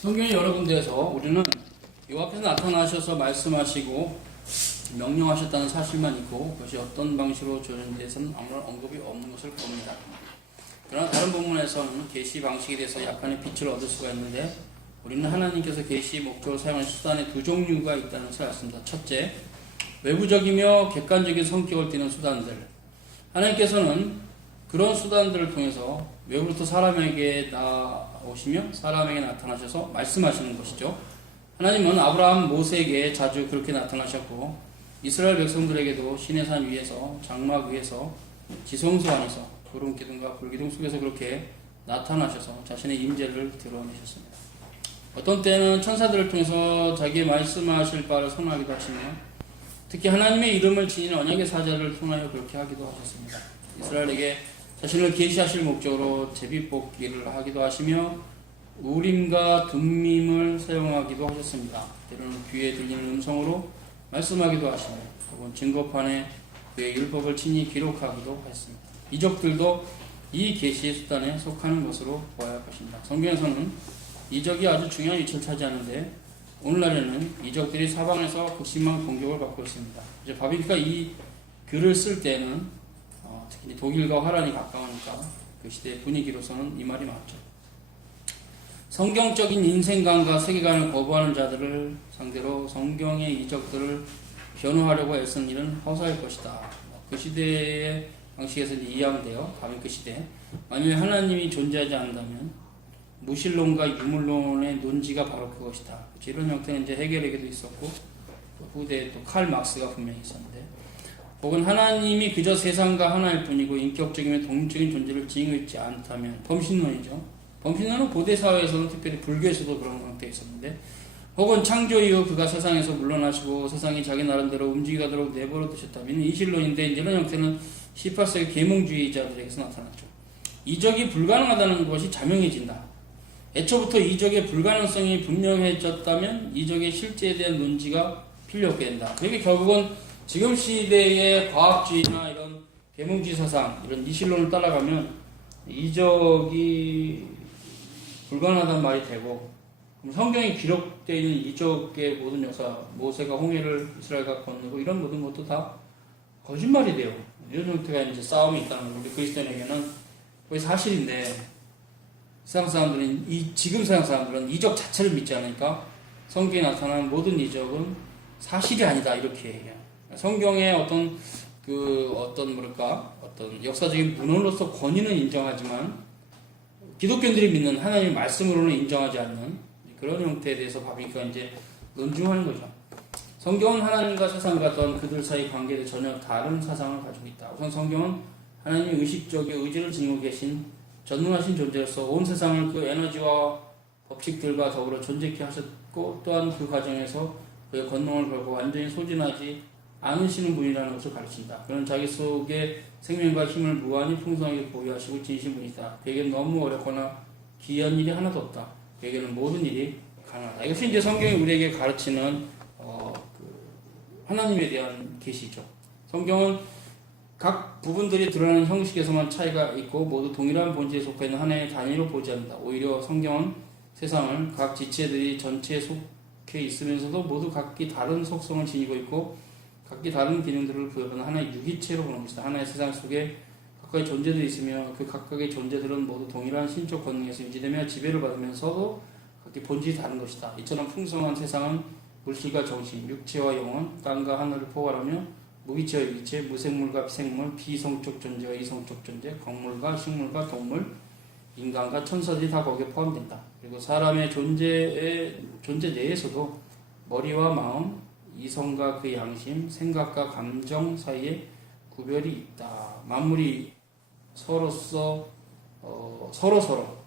성경의 여러 군데에서 우리는 요 앞에서 나타나셔서 말씀하시고 명령하셨다는 사실만 있고 그것이 어떤 방식으로 주어진 데서는 아무런 언급이 없는 것을 봅니다. 그러나 다른 본문에서는 계시 방식에 대해서 약간의 빛을 얻을 수가 있는데 우리는 하나님께서 계시 목적으로 사용하는 수단의 두 종류가 있다는 것을 알습니다. 첫째, 외부적이며 객관적인 성격을 띠는 수단들. 하나님께서는 그런 수단들을 통해서 외부부터 사람에게 나오시며 사람에게 나타나셔서 말씀하시는 것이죠. 하나님은 아브라함, 모세에게 자주 그렇게 나타나셨고 이스라엘 백성들에게도 시내산 위에서 장막 위에서 지성소 안에서 구름 기둥과 불 기둥 속에서 그렇게 나타나셔서 자신의 임재를 드러내셨습니다. 어떤 때는 천사들을 통해서 자기의 말씀하실 바를 선언하기도 하시며 특히 하나님의 이름을 지닌 언약의 사자를 통하여 그렇게 하기도 하셨습니다. 이스라엘에게 자신을 계시하실 목적으로 제비뽑기를 하기도 하시며 우림과 둠밈을 사용하기도 하셨습니다. 때로는 귀에 들리는 음성으로 말씀하기도 하시며 혹은 증거판에 그의 율법을 친히 기록하기도 했습니다. 이적들도 이 계시의 수단에 속하는 것으로 보아야 할 것입니다. 성경에서는 이적이 아주 중요한 위치를 차지하는데 오늘날에는 이적들이 사방에서 극심한 공격을 받고 있습니다. 이제 바비기가 이 글을 쓸 때는 특히 독일과 화란이 가까우니까 그 시대의 분위기로서는 이 말이 맞죠. 성경적인 인생관과 세계관을 거부하는 자들을 상대로 성경의 이적들을 변호하려고 애쓴 일은 허사일 것이다. 그 시대의 방식에서 이해하면 바비기 시대. 만일 하나님이 존재하지 않는다면 무신론과 유물론의 논지가 바로 그것이다. 이런 형태는 이제 헤겔에게도 있었고 후대에 또 칼 막스가 분명히 있었는데 혹은 하나님이 그저 세상과 하나일 뿐이고 인격적이며 독립적인 존재를 지니고 있지 않다면 범신론이죠. 범신론은 고대 사회에서는 특별히 불교에서도 그런 형태에 있었는데 혹은 창조 이후 그가 세상에서 물러나시고 세상이 자기 나름대로 움직이도록 내버려 두셨다면 이실론인데 이런 형태는 18세기 계몽주의자들에게서 나타났죠. 이적이 불가능하다는 것이 자명해진다. 애초부터 이적의 불가능성이 분명해졌다면 이적의 실제에 대한 논지가 필요 없게 된다. 그게 결국은 지금 시대의 과학주의나 이런 계몽주의 사상, 이런 이실론을 따라가면 이적이 불가능하다는 말이 되고 성경에 기록되어 있는 이적의 모든 역사, 모세가 홍해를 이스라엘과 건너고 이런 모든 것도 다 거짓말이 돼요. 이런 형태가 이제 싸움이 있다는 거. 우리 그리스도인에게는 거의 사실인데 세상 사람들은 지금 세상 사람들은 이적 자체를 믿지 않으니까 성경에 나타나는 모든 이적은 사실이 아니다 이렇게 얘기해요. 성경의 어떤 역사적인 문헌으로서 권위는 인정하지만 기독교인들이 믿는 하나님의 말씀으로는 인정하지 않는 그런 형태에 대해서 바비기가 이제 논증하는 거죠. 성경은 하나님과 세상과 어떤 그들 사이 관계에 전혀 다른 사상을 가지고 있다. 우선 성경은 하나님의 의식적인 의지를 지니고 계신 전능하신 존재로서 온 세상을 그 에너지와 법칙들과 더불어 존재케 하셨고 또한 그 과정에서 그의 권능을 걸고 완전히 소진하지 않으시는 분이라는 것을 가르친다. 그는 자기 속에 생명과 힘을 무한히 풍성하게 보유하시고 지니신 분이다. 그에게는 너무 어렵거나 기이한 일이 하나도 없다. 그에게는 모든 일이 가능하다. 이것이 이제 성경이 우리에게 가르치는 하나님에 대한 계시죠. 성경은 각 부분들이 드러나는 형식에서만 차이가 있고 모두 동일한 본질에 속해 있는 하나의 단위로 보지 않는다. 오히려 성경은 세상을 각 지체들이 전체에 속해 있으면서도 모두 각기 다른 속성을 지니고 있고 각기 다른 기능들을 부여하는 하나의 유기체로 보는 것이다. 하나의 세상 속에 각각의 존재들이 있으며 그 각각의 존재들은 모두 동일한 신적 권능에서 유지되며 지배를 받으면서도 각기 본질이 다른 것이다. 이처럼 풍성한 세상은 물질과 정신, 육체와 영혼, 땅과 하늘을 포괄하며 무기체와 유기체, 무생물과 비생물, 비성적 존재와 이성적 존재, 광물과 식물과 동물, 인간과 천사들이 다 거기에 포함된다. 그리고 사람의 존재 내에서도 머리와 마음, 이성과 그 양심, 생각과 감정 사이에 구별이 있다. 만물이 서로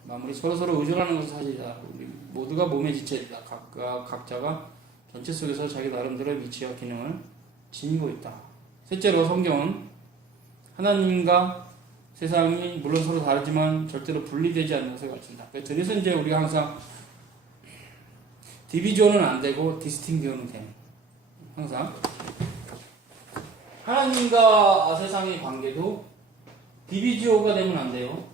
의존하는 것은 사실이다. 우리 모두가 몸의 지체이다. 각자가 전체 속에서 자기 나름대로의 위치와 기능을 지니고 있다. 셋째로 성경은 하나님과 세상이 물론 서로 다르지만 절대로 분리되지 않는 것을 가르친다. 그래서 이제 우리가 항상 디비전은 안 되고 디스팅션은 되는. 항상 하나님과 세상의 관계도 디비지오가 되면 안 돼요.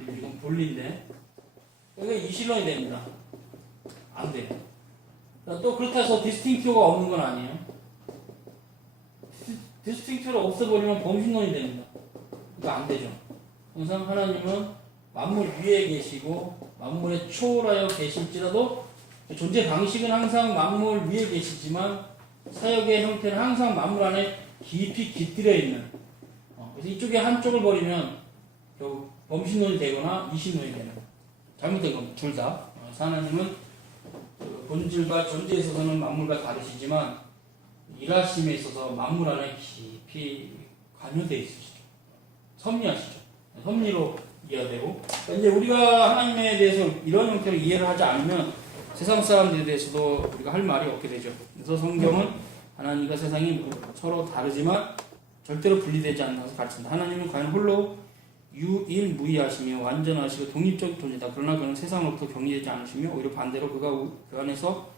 디비전 분리인데 여기 이실론이 됩니다. 안 돼요. 또 그렇다 해서 디스팅티브가 없는 건 아니에요. 디스팅티브를 없애버리면 범신론이 됩니다. 이거 안 되죠. 항상 하나님은 만물 위에 계시고 만물에 초월하여 계실지라도 존재 방식은 항상 만물 위에 계시지만 사역의 형태는 항상 만물 안에 깊이 깃들여 있는. 그래서 이쪽에 한쪽을 버리면 결국 범신론이 되거나 이신론이 되는. 잘못된 겁니다. 둘 다. 하나님은 본질과 존재에 있어서는 만물과 다르시지만 일하심에 있어서 만물 안에 깊이 관여되어 있으시죠. 섭리하시죠. 섭리로 이해가 되고, 이제 우리가 하나님에 대해서 이런 형태로 이해를 하지 않으면 세상 사람들에 대해서도 우리가 할 말이 없게 되죠. 그래서 성경은 하나님과 세상이 서로 다르지만 절대로 분리되지 않아서 가르친다. 하나님은 과연 홀로 유일무이하시며 완전하시고 독립적 존재다. 그러나 그는 세상으로부터 격리되지 않으시며 오히려 반대로 그가 그 안에서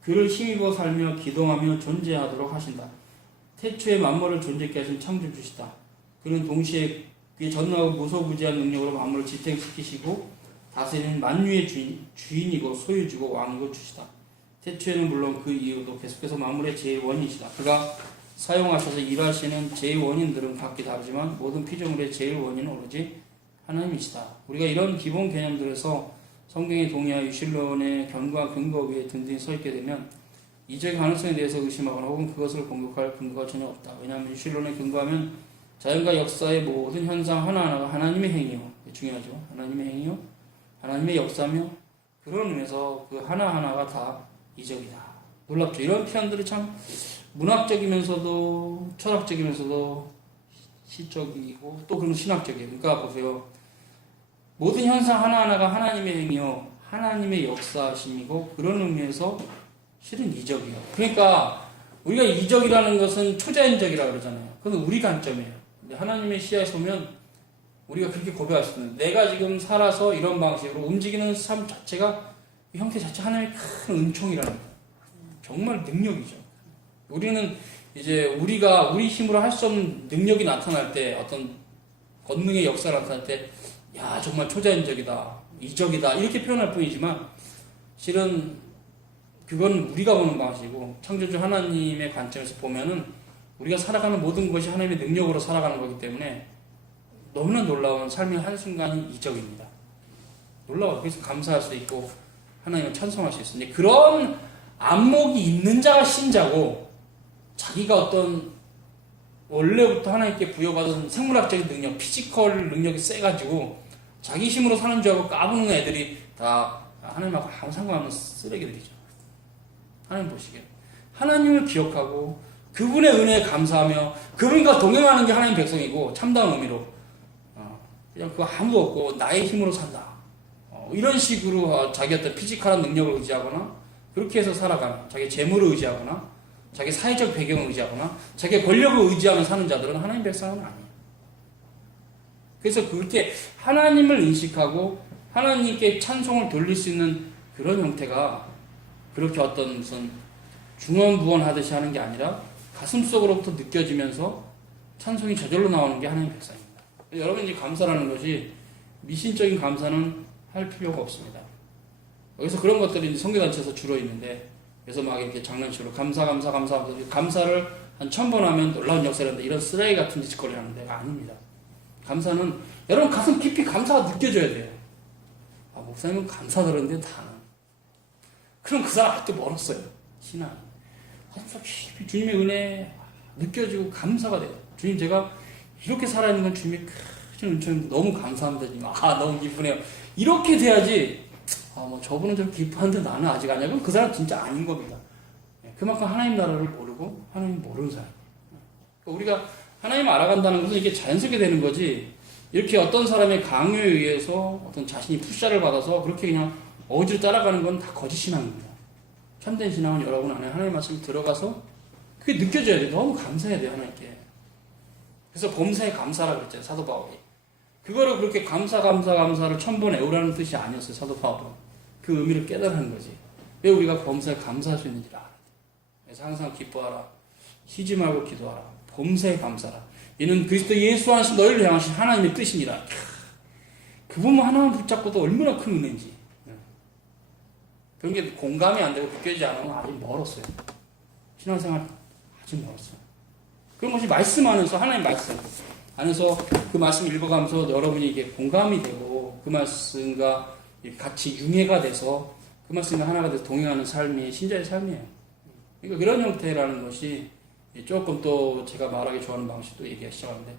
그를 힘입어 살며 기동하며 존재하도록 하신다. 태초에 만물을 존재케 하신 창조주시다. 그는 동시에 그의 전능하고 무소부지한 능력으로 만물을 지탱시키시고 다스리는 만유의 주인이고 소유주고 왕이고 주시다. 태초에는 물론 그 이후도 계속해서 만물의 제1원이시다. 그가 사용하셔서 일하시는 제1원인들은 각기 다르지만 모든 피조물의 제1원인은 오로지 하나님이시다. 우리가 이런 기본 개념들에서 성경에 동의하여 유실론의 견고한 근거 위에 든든히 서 있게 되면 이적의 가능성에 대해서 의심하거나 혹은 그것을 공격할 근거가 전혀 없다. 왜냐하면 유실론에 근거하면 자연과 역사의 모든 현상 하나하나가 하나님의 행위요. 중요하죠. 하나님의 행위요. 하나님의 역사며 그런 의미에서 그 하나하나가 다 이적이다. 놀랍죠. 이런 표현들이 참 문학적이면서도 철학적이면서도 시적이고 또 그런 신학적이에요. 그러니까 보세요. 모든 현상 하나하나가 하나님의 행위요. 하나님의 역사심이고 그런 의미에서 실은 이적이에요. 그러니까 우리가 이적이라는 것은 초자연적이라고 그러잖아요. 그건 우리 관점이에요. 근데 하나님의 시야에서 보면 우리가 그렇게 고백할 수 있는 내가 지금 살아서 이런 방식으로 움직이는 삶 자체가 그 형태 자체 하나님의 큰 은총이라는 거예요. 정말 능력이죠. 우리는 이제 우리가 우리 힘으로 할 수 없는 능력이 나타날 때 어떤 권능의 역사가 나타날 때 야 정말 초자연적이다 이적이다 이렇게 표현할 뿐이지만 실은 그건 우리가 보는 방식이고 창조주 하나님의 관점에서 보면은 우리가 살아가는 모든 것이 하나님의 능력으로 살아가는 거기 때문에 너무나 놀라운 삶의 한순간이 이적입니다. 놀라워요. 그래서 감사할 수 있고 하나님을 찬송할 수 있습니다. 그런 안목이 있는 자가 신자고 자기가 어떤 원래부터 하나님께 부여받은 생물학적인 능력, 피지컬 능력이 세가지고 자기 힘으로 사는 줄 알고 까부는 애들이 다 하나님하고 아무 상관없는 쓰레기들이죠. 하나님 보시기에 하나님을 기억하고 그분의 은혜에 감사하며 그분과 동행하는 게 하나님 백성이고 참다운 의미로 그냥 그거 아무도 없고 나의 힘으로 산다. 이런 식으로 자기 어떤 피지컬한 능력을 의지하거나 그렇게 해서 살아가는 자기 재물을 의지하거나 자기 사회적 배경을 의지하거나 자기 권력을 의지하며 사는 자들은 하나님 백성은 아니에요. 그래서 그렇게 하나님을 인식하고 하나님께 찬송을 돌릴 수 있는 그런 형태가 그렇게 어떤 무슨 중언부언하듯이 하는 게 아니라 가슴속으로부터 느껴지면서 찬송이 저절로 나오는 게 하나님 백성입니다. 여러분이 감사라는 것이 미신적인 감사는 할 필요가 없습니다. 여기서 그런 것들이 선교단체에서 주로 있는데 그래서 막 이렇게 장난식으로 감사를 한 1000번 하면 놀라운 역사를 하는데 이런 쓰레기 같은 짓거리 하는 데가 아닙니다. 감사는 여러분 가슴 깊이 감사가 느껴져야 돼요. 목사님은 감사 들었는데 다는 그럼 그 사람 아직도 멀었어요. 신앙 가슴 깊이 주님의 은혜 느껴지고 감사가 돼요. 주님 제가 이렇게 살아있는 건 주님의 큰 은총입니다. 너무 감사합니다. 주님. 너무 기쁘네요. 이렇게 돼야지 저분은 좀 기뻐하는데 나는 아직 아니야. 그럼 그 사람 진짜 아닌 겁니다. 그만큼 하나님 나라를 모르고 하나님 모르는 사람. 우리가 하나님 알아간다는 것은 이게 자연스럽게 되는 거지. 이렇게 어떤 사람의 강요에 의해서 어떤 자신이 푸샤를 받아서 그렇게 그냥 어지로 따라가는 건 다 거짓 신앙입니다. 참된 신앙은 여러분 안에 하나님 말씀이 들어가서 그게 느껴져야 돼. 너무 감사해야 돼 하나님께. 그래서 범사에 감사라고 했잖아요. 사도 바울이. 그거를 그렇게 감사를 1000번 외우라는 뜻이 아니었어요. 사도 바울은. 그 의미를 깨달은 거지. 왜 우리가 범사에 감사할 수 있는지를 알아야 돼. 그래서 항상 기뻐하라. 쉬지 말고 기도하라. 범사에 감사라. 이는 그리스도 예수 안에서 너희를 향하신 하나님의 뜻이니라. 그분만 하나만 붙잡고도 얼마나 큰 은혜인지. 그런 게 공감이 안 되고 느껴지지 않으면 아직 멀었어요. 신앙생활 아직 멀었어요. 그런 것이 말씀 안에서, 하나님 말씀 안에서 그 말씀 읽어가면서 여러분이 이게 공감이 되고 그 말씀과 같이 융해가 돼서 그 말씀과 하나가 돼서 동행하는 삶이 신자의 삶이에요. 그러니까 그런 형태라는 것이 조금 또 제가 말하기 좋아하는 방식도 얘기하기 시작하는데,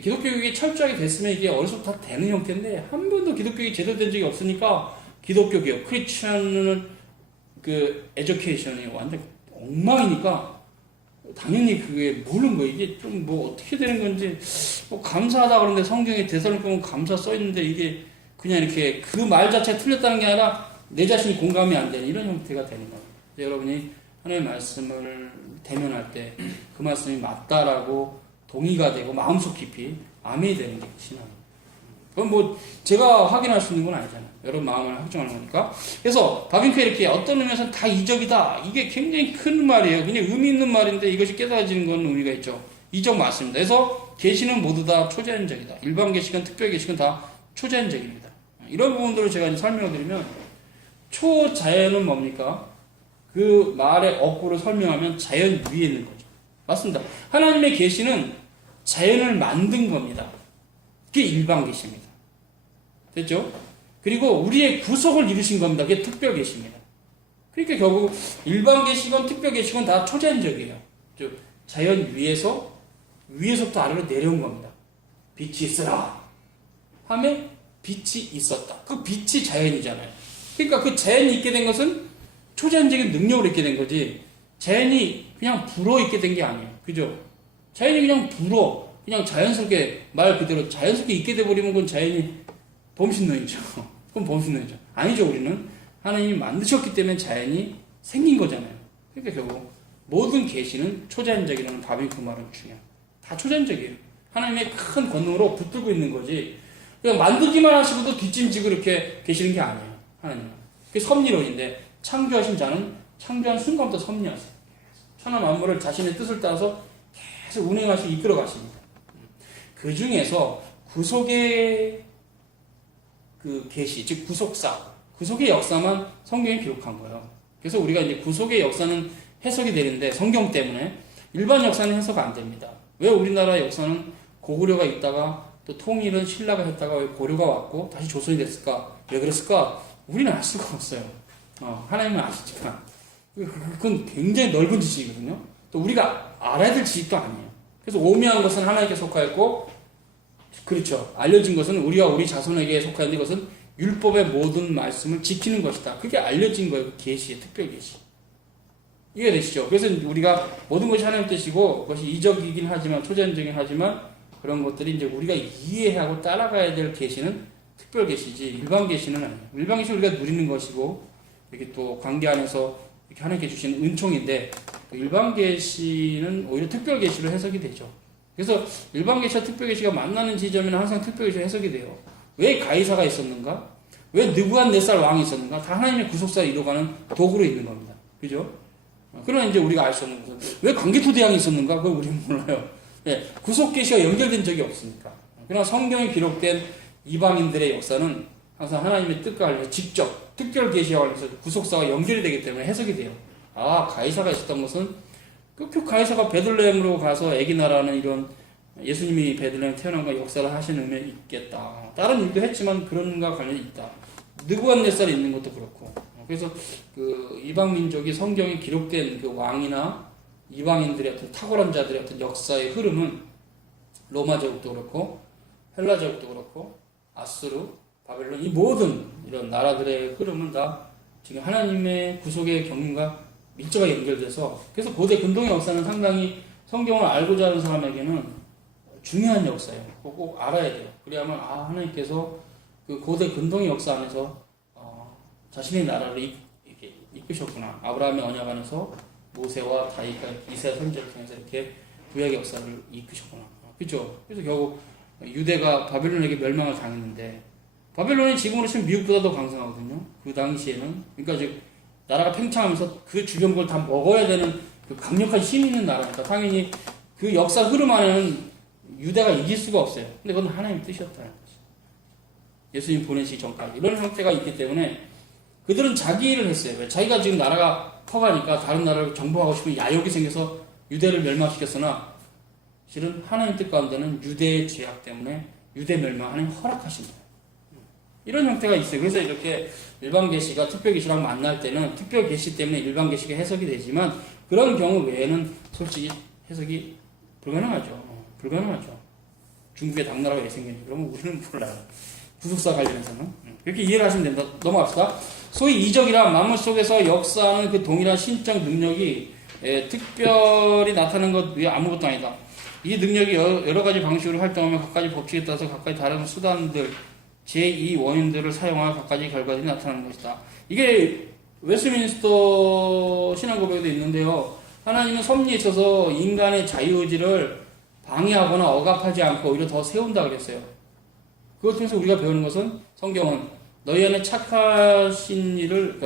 기독교육이 철저하게 됐으면 이게 어려서부터 다 되는 형태인데 한 번도 기독교육이 제대로 된 적이 없으니까 기독교 교육, 크리스천 그 에듀케이션이 완전 엉망이니까 당연히 그게 모르는 거예요. 이게 좀 뭐 어떻게 되는 건지, 뭐 감사하다 그러는데 성경에 대사를 보면 감사 써 있는데 이게 그냥 이렇게 그 말 자체가 틀렸다는 게 아니라 내 자신이 공감이 안 되는 이런 형태가 되는 거예요. 여러분이 하나님의 말씀을 대면할 때 그 말씀이 맞다라고 동의가 되고 마음속 깊이 아멘이 되는 게 신앙이에요. 그건 뭐 제가 확인할 수 있는 건 아니잖아요. 여러분 마음을 확정하는 거니까. 그래서 다빈크에 이렇게 어떤 의미에서는 다 이적이다. 이게 굉장히 큰 말이에요. 그냥 의미 있는 말인데 이것이 깨달아지는 건 의미가 있죠. 이적 맞습니다. 그래서 계시는 모두 다 초자연적이다. 일반 계시건 특별 계시건 다 초자연적입니다. 이런 부분들을 제가 이제 설명을 드리면, 초자연은 뭡니까? 그 말의 어구를 설명하면 자연 위에 있는 거죠. 맞습니다. 하나님의 계시는 자연을 만든 겁니다. 그게 일반 계시입니다. 됐죠? 그리고 우리의 구속을 이루신 겁니다. 그게 특별 계시입니다. 그러니까 결국 일반 계시건 특별 계시건 다 초자연적이에요. 즉 자연 위에서부터 아래로 내려온 겁니다. 빛이 있으라 하면 빛이 있었다. 그 빛이 자연이잖아요. 그러니까 그 자연이 있게 된 것은 초자연적인 능력으로 있게 된 거지, 자연이 그냥 불어 있게 된 게 아니에요. 그죠? 자연이 그냥 불어, 그냥 자연스럽게, 말 그대로 자연스럽게 있게 돼버리면 그건 자연이 범신론이죠. 그건 범신론이죠. 아니죠. 우리는 하나님이 만드셨기 때문에 자연이 생긴 거잖아요. 그러니까 결국 모든 계시는 초자연적이라는 답이 그 말은 중요해요. 다 초자연적이에요. 하나님의 큰 권능으로 붙들고 있는 거지, 그냥 만들기만 하시고도 뒷짐지고 이렇게 계시는 게 아니에요. 하나님은. 그게 섭리론인데, 창조하신 자는 창조한 순간부터 섭리하세요. 천하 만물을 자신의 뜻을 따라서 계속 운행하시고 이끌어 가십니다. 그 중에서 구속의 그 계시, 즉 구속의 역사만 성경에 기록한 거예요. 그래서 우리가 이제 구속의 역사는 해석이 되는데 성경 때문에 일반 역사는 해석 안 됩니다. 왜 우리나라 역사는 고구려가 있다가 또 통일은 신라가 했다가 왜 고려가 왔고 다시 조선이 됐을까? 왜 그랬을까? 우리는 알 수가 없어요. 하나님은 아시지만 그건 굉장히 넓은 지식이거든요. 또 우리가 알아야 될 지식도 아니에요. 그래서 오묘한 것은 하나님께 속하였고, 그렇죠, 알려진 것은 우리와 우리 자손에게 속하였는데 이것은 율법의 모든 말씀을 지키는 것이다. 그게 알려진 거예요. 그 계시의 특별 계시. 이해되시죠? 그래서 우리가 모든 것이 하나님 뜻이고 그것이 이적이긴 하지만, 초자연적이긴 하지만, 그런 것들이 이제 우리가 이해하고 따라가야 될 계시는 특별 계시지 일반 계시는 아니에요. 일반 계시 우리가 누리는 것이고, 이렇게 또 관계 안에서 이렇게 하나님께 주시는 은총인데, 일반 계시는 오히려 특별 계시로 해석이 되죠. 그래서 일반 계시와 특별 계시가 만나는 지점에는 항상 특별 계시가 해석이 돼요. 왜 가이사가 있었는가? 왜 느부갓네살 왕이 있었는가? 다 하나님의 구속사를 이뤄가는 도구로 있는 겁니다. 그죠? 그러나 이제 우리가 알 수 없는 것은 왜 광개토대왕이 있었는가? 그걸 우리는 몰라요. 네, 구속 계시와 연결된 적이 없으니까. 그러나 성경에 기록된 이방인들의 역사는 항상 하나님의 뜻과 관련해서 직접 특별 계시와 관련해서 구속사와 연결이 되기 때문에 해석이 돼요. 아, 가이사가 있었던 것은 그 가이사가 베들레헴으로 가서 애기 나라는 이런 예수님이 베들레헴 태어난 거 역사를 하시는 의미가 있겠다. 다른 일도 했지만 그런가 관련이 있다. 느부갓네살이 있는 것도 그렇고. 그래서 그 이방 민족이 성경에 기록된 그 왕이나 이방인들의 어떤 탁월한 자들의 어떤 역사의 흐름은 로마 제국도 그렇고 헬라 제국도 그렇고 아수르, 바벨론, 이 모든 이런 나라들의 흐름은 다 지금 하나님의 구속의 경륜과 밀접하게 연결돼서, 그래서 고대 근동의 역사는 상당히 성경을 알고자 하는 사람에게는 중요한 역사예요. 꼭 알아야 돼요. 그래야만 하나님께서 그 고대 근동의 역사 안에서 자신의 나라를 이렇게 이끄셨구나. 아브라함의 언약 안에서 모세와 다윗과 이스라엘 선지자를 통해서 이렇게 구약의 역사를 이끄셨구나. 그렇죠? 그래서 결국 유대가 바벨론에게 멸망을 당했는데, 바벨론이 지금으로 치면 미국보다 더 강성하거든요. 그 당시에는. 그러니까 즉 나라가 팽창하면서 그 주변 걸 다 먹어야 되는 그 강력한 힘이 있는 나라니까 당연히 그 역사 흐름 안에는 유대가 이길 수가 없어요. 근데 그건 하나님의 뜻이었다는 거죠. 예수님 보내시기 전까지 이런 형태가 있기 때문에 그들은 자기 일을 했어요. 왜? 자기가 지금 나라가 커가니까 다른 나라를 정복하고 싶은 야욕이 생겨서 유대를 멸망시켰으나 실은 하나님 뜻 가운데는 유대의 죄악 때문에 유대 멸망 하나님 허락하신 거예요. 이런 형태가 있어요. 그래서 이렇게 일반 계시가 특별 계시랑 만날 때는 특별 계시 때문에 일반 계시가 해석이 되지만 그런 경우 외에는 솔직히 해석이 불가능하죠. 불가능하죠. 중국의 당나라가 왜 생겼니? 그러면 우리는 몰라요. 부속사 관련해서는. 이렇게 이해를 하시면 됩니다. 넘어갑시다. 소위 이적이란 만물 속에서 역사하는 그 동일한 신적 능력이 특별히 나타나는 것 외에 아무것도 아니다. 이 능력이 여러 가지 방식으로 활동하며 각가지 법칙에 따라서 각가지 다른 수단들, 제2 원인들을 사용하여 각가지 결과들이 나타나는 것이다. 이게 웨스트민스터 신앙고백에도 있는데요. 하나님은 섭리에 있어서 인간의 자유의지를 방해하거나 억압하지 않고 오히려 더 세운다 그랬어요. 그것 통해서 우리가 배우는 것은 성경은 너희 안에 착하신 일을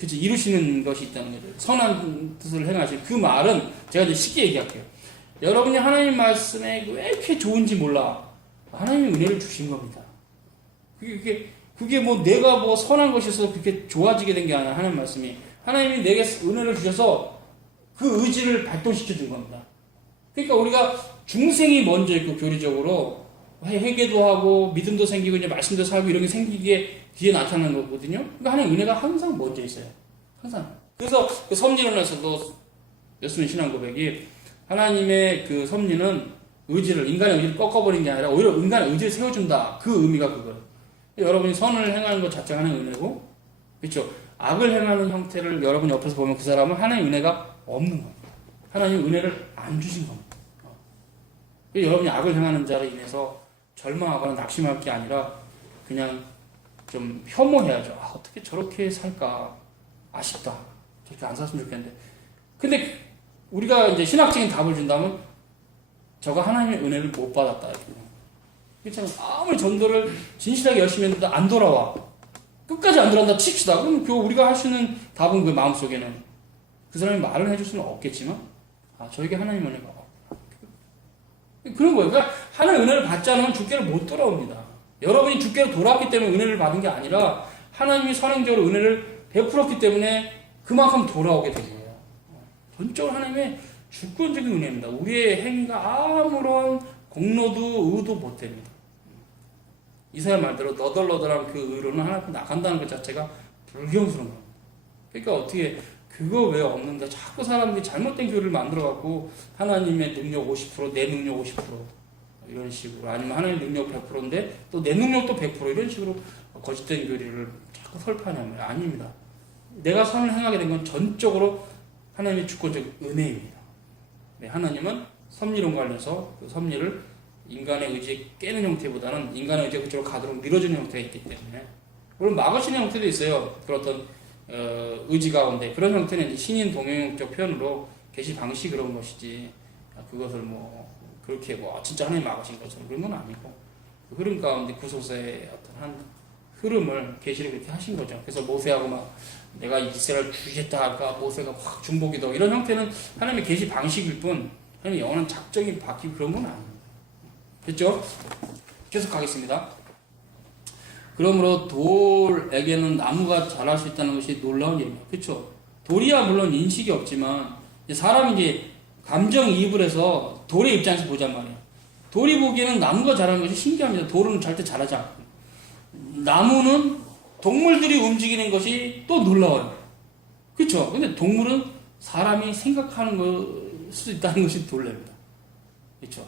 이루시는 것이 있다는 거죠. 선한 뜻을 행하실 그 말은 제가 이제 쉽게 얘기할게요. 여러분이 하나님 말씀에 왜 이렇게 좋은지 몰라. 하나님이 은혜를 주신 겁니다. 그게 뭐 내가 뭐 선한 것이어서 그렇게 좋아지게 된 게 아니라 하나님 말씀이 하나님이 내게 은혜를 주셔서 그 의지를 발동시켜 준 겁니다. 그러니까 우리가 중생이 먼저 있고 교리적으로 회개도 하고 믿음도 생기고 이제 말씀도 살고 이런 게 생기게 뒤에 나타나는 거거든요. 그러니까 하나님 은혜가 항상 먼저 있어요. 항상. 그래서 그 섭리론에서도 였으면 신앙 고백이 하나님의 그 섭리는 인간의 의지를 꺾어버린 게 아니라 오히려 인간의 의지를 세워준다. 그 의미가 그거예요. 여러분이 선을 행하는 것 자체가 하나님의 은혜고, 그렇죠? 악을 행하는 형태를 여러분 옆에서 보면 그 사람은 하나님의 은혜가 없는 겁니다. 하나님의 은혜를 안 주신 겁니다. 여러분이 악을 행하는 자로 인해서 절망하거나 낙심할 게 아니라 그냥 좀 혐오해야죠. 어떻게 저렇게 살까? 아쉽다. 저렇게 안 살았으면 좋겠는데. 근데 우리가 이제 신학적인 답을 준다면 저가 하나님의 은혜를 못 받았다. 그렇잖아요. 아무리 전도를 진실하게 열심히 했는데 안 돌아와. 끝까지 안 돌아온다 칩시다. 그럼 우리가 할 수 있는 답은 그 마음속에는 그 사람이 말을 해줄 수는 없겠지만 저에게 하나님 은혜가 그런 거예요. 그러니까 하나님의 은혜를 받지 않으면 주께로 못 돌아옵니다. 여러분이 주께로 돌아왔기 때문에 은혜를 받은 게 아니라 하나님이 선행적으로 은혜를 베풀었기 때문에 그만큼 돌아오게 된 거예요. 전적으로 하나님의 주권적인 은혜입니다. 우리의 행위가 아무런 공로도 의도 못 됩니다. 이사야 말대로 너덜너덜한 그 의로는 하나님 앞에 나간다는 것 자체가 불경스러운 겁니다. 그러니까 어떻게 그거 왜 없는데 자꾸 사람들이 잘못된 교리를 만들어갖고 하나님의 능력 50%, 내 능력 50% 이런 식으로 아니면 하나님의 능력 100%인데 또 내 능력도 100% 이런 식으로 거짓된 교리를 자꾸 설파하냐면 아닙니다. 내가 선을 행하게 된 건 전적으로 하나님의 주권적 은혜입니다. 네, 하나님은 섭리론 관련해서 그 섭리를 인간의 의지에 깨는 형태보다는 인간의 의지가 그쪽으로 가도록 밀어주는 형태가 있기 때문에 물론 막으시는 형태도 있어요. 그런 어떤 의지 가운데 그런 형태는 이제 신인 동용적 표현으로 계시 방식 그런 것이지 그것을 뭐 그렇게 뭐 진짜 하나님 막으신 것처럼 그런 건 아니고 그 흐름 가운데 구속사의 어떤 한 흐름을 계시를 그렇게 하신 거죠. 그래서 모세하고 막 내가 이스라엘 죽이겠다 하니까 모세가 확 중복이다 이런 형태는 하나님의 계시 방식일 뿐 하나님의 영원한 작정이 바뀌고 그런 건 아닙니다. 됐죠? 계속 가겠습니다. 그러므로 돌에게는 나무가 자랄 수 있다는 것이 놀라운 일입니다. 그렇죠? 돌이야 물론 인식이 없지만 사람이 이제 감정이입을 해서 돌의 입장에서 보잔 말이에요. 돌이 보기에는 나무가 자라는 것이 신기합니다. 돌은 절대 자라지 않고 나무는 동물들이 움직이는 것이 또 놀라워요. 그렇죠? 근데 동물은 사람이 생각하는 걸 수도 있다는 것이 놀랍니다. 그렇죠?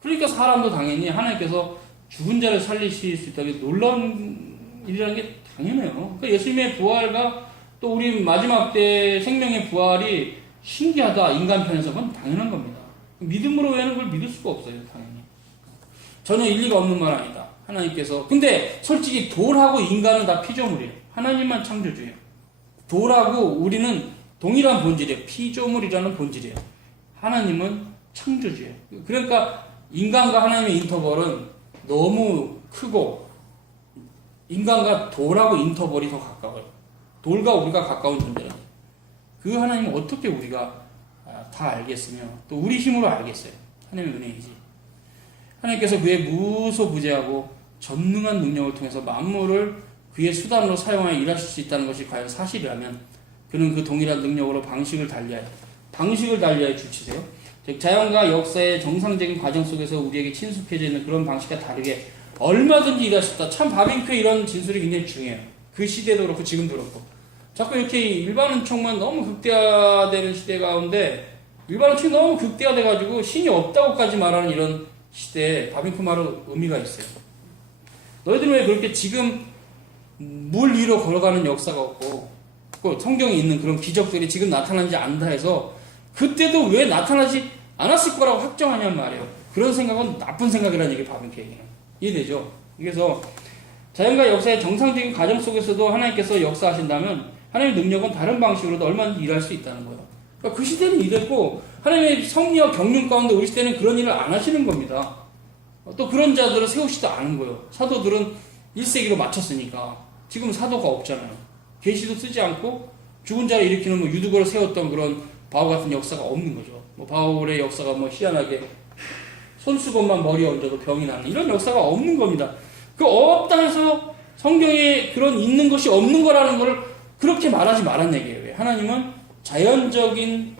그러니까 사람도 당연히 하나님께서 죽은 자를 살리실 수 있다는 게 놀라운 일이라는 게 당연해요. 그러니까 예수님의 부활과 또 우리 마지막 때 생명의 부활이 신기하다. 인간 편에서 그건 당연한 겁니다. 믿음으로 외에는 그걸 믿을 수가 없어요. 당연히. 전혀 일리가 없는 말 아니다. 하나님께서. 근데 솔직히 돌하고 인간은 다 피조물이에요. 하나님만 창조주예요. 돌하고 우리는 동일한 본질이에요. 피조물이라는 본질이에요. 하나님은 창조주예요. 그러니까 인간과 하나님의 인터벌은 너무 크고 인간과 돌하고 인터벌이 더 가까워요. 돌과 우리가 가까운 존재예요. 그 하나님은 어떻게 우리가 다 알겠으며 또 우리 힘으로 알겠어요. 하나님의 은혜이지. 하나님께서 그의 무소부재하고 전능한 능력을 통해서 만물을 그의 수단으로 사용하여 일하실 수 있다는 것이 과연 사실이라면 그는 그 동일한 능력으로 방식을 달리하여 주치세요. 즉 자연과 역사의 정상적인 과정 속에서 우리에게 친숙해져 있는 그런 방식과 다르게 얼마든지 일하셨다. 참 바빙크의 이런 진술이 굉장히 중요해요. 그 시대도 그렇고 지금도 그렇고 자꾸 이렇게 일반 은총만 너무 극대화되는 시대 가운데 일반 은총이 너무 극대화돼가지고 신이 없다고까지 말하는 이런 시대에 바빙크 말은 의미가 있어요. 너희들은 왜 그렇게 지금 물 위로 걸어가는 역사가 없고 성경에 있는 그런 기적들이 지금 나타나지 않는다 해서 그때도 왜 나타나지 않았을 거라고 확정하냔 말이에요. 그런 생각은 나쁜 생각이라는 얘기 바빙크 얘기는. 이해되죠? 그래서 자연과 역사의 정상적인 과정 속에서도 하나님께서 역사하신다면 하나님의 능력은 다른 방식으로도 얼마든지 일할 수 있다는 거예요. 그러니까 그 시대는 이랬고 하나님의 섭리와 경륜 가운데 우리 시대는 그런 일을 안 하시는 겁니다. 또 그런 자들을 세우시지도 않은 거예요. 사도들은 1세기로 마쳤으니까 지금 사도가 없잖아요. 계시도 쓰지 않고 죽은 자를 일으키는 유두거를 세웠던 그런 바울 같은 역사가 없는 거죠. 바울의 역사가 희한하게 손수건만 머리에 얹어도 병이 나는 이런 역사가 없는 겁니다. 그 없다 해서 성경에 그런 있는 것이 없는 거라는 걸 그렇게 말하지 말란 얘기예요. 왜? 하나님은 자연적인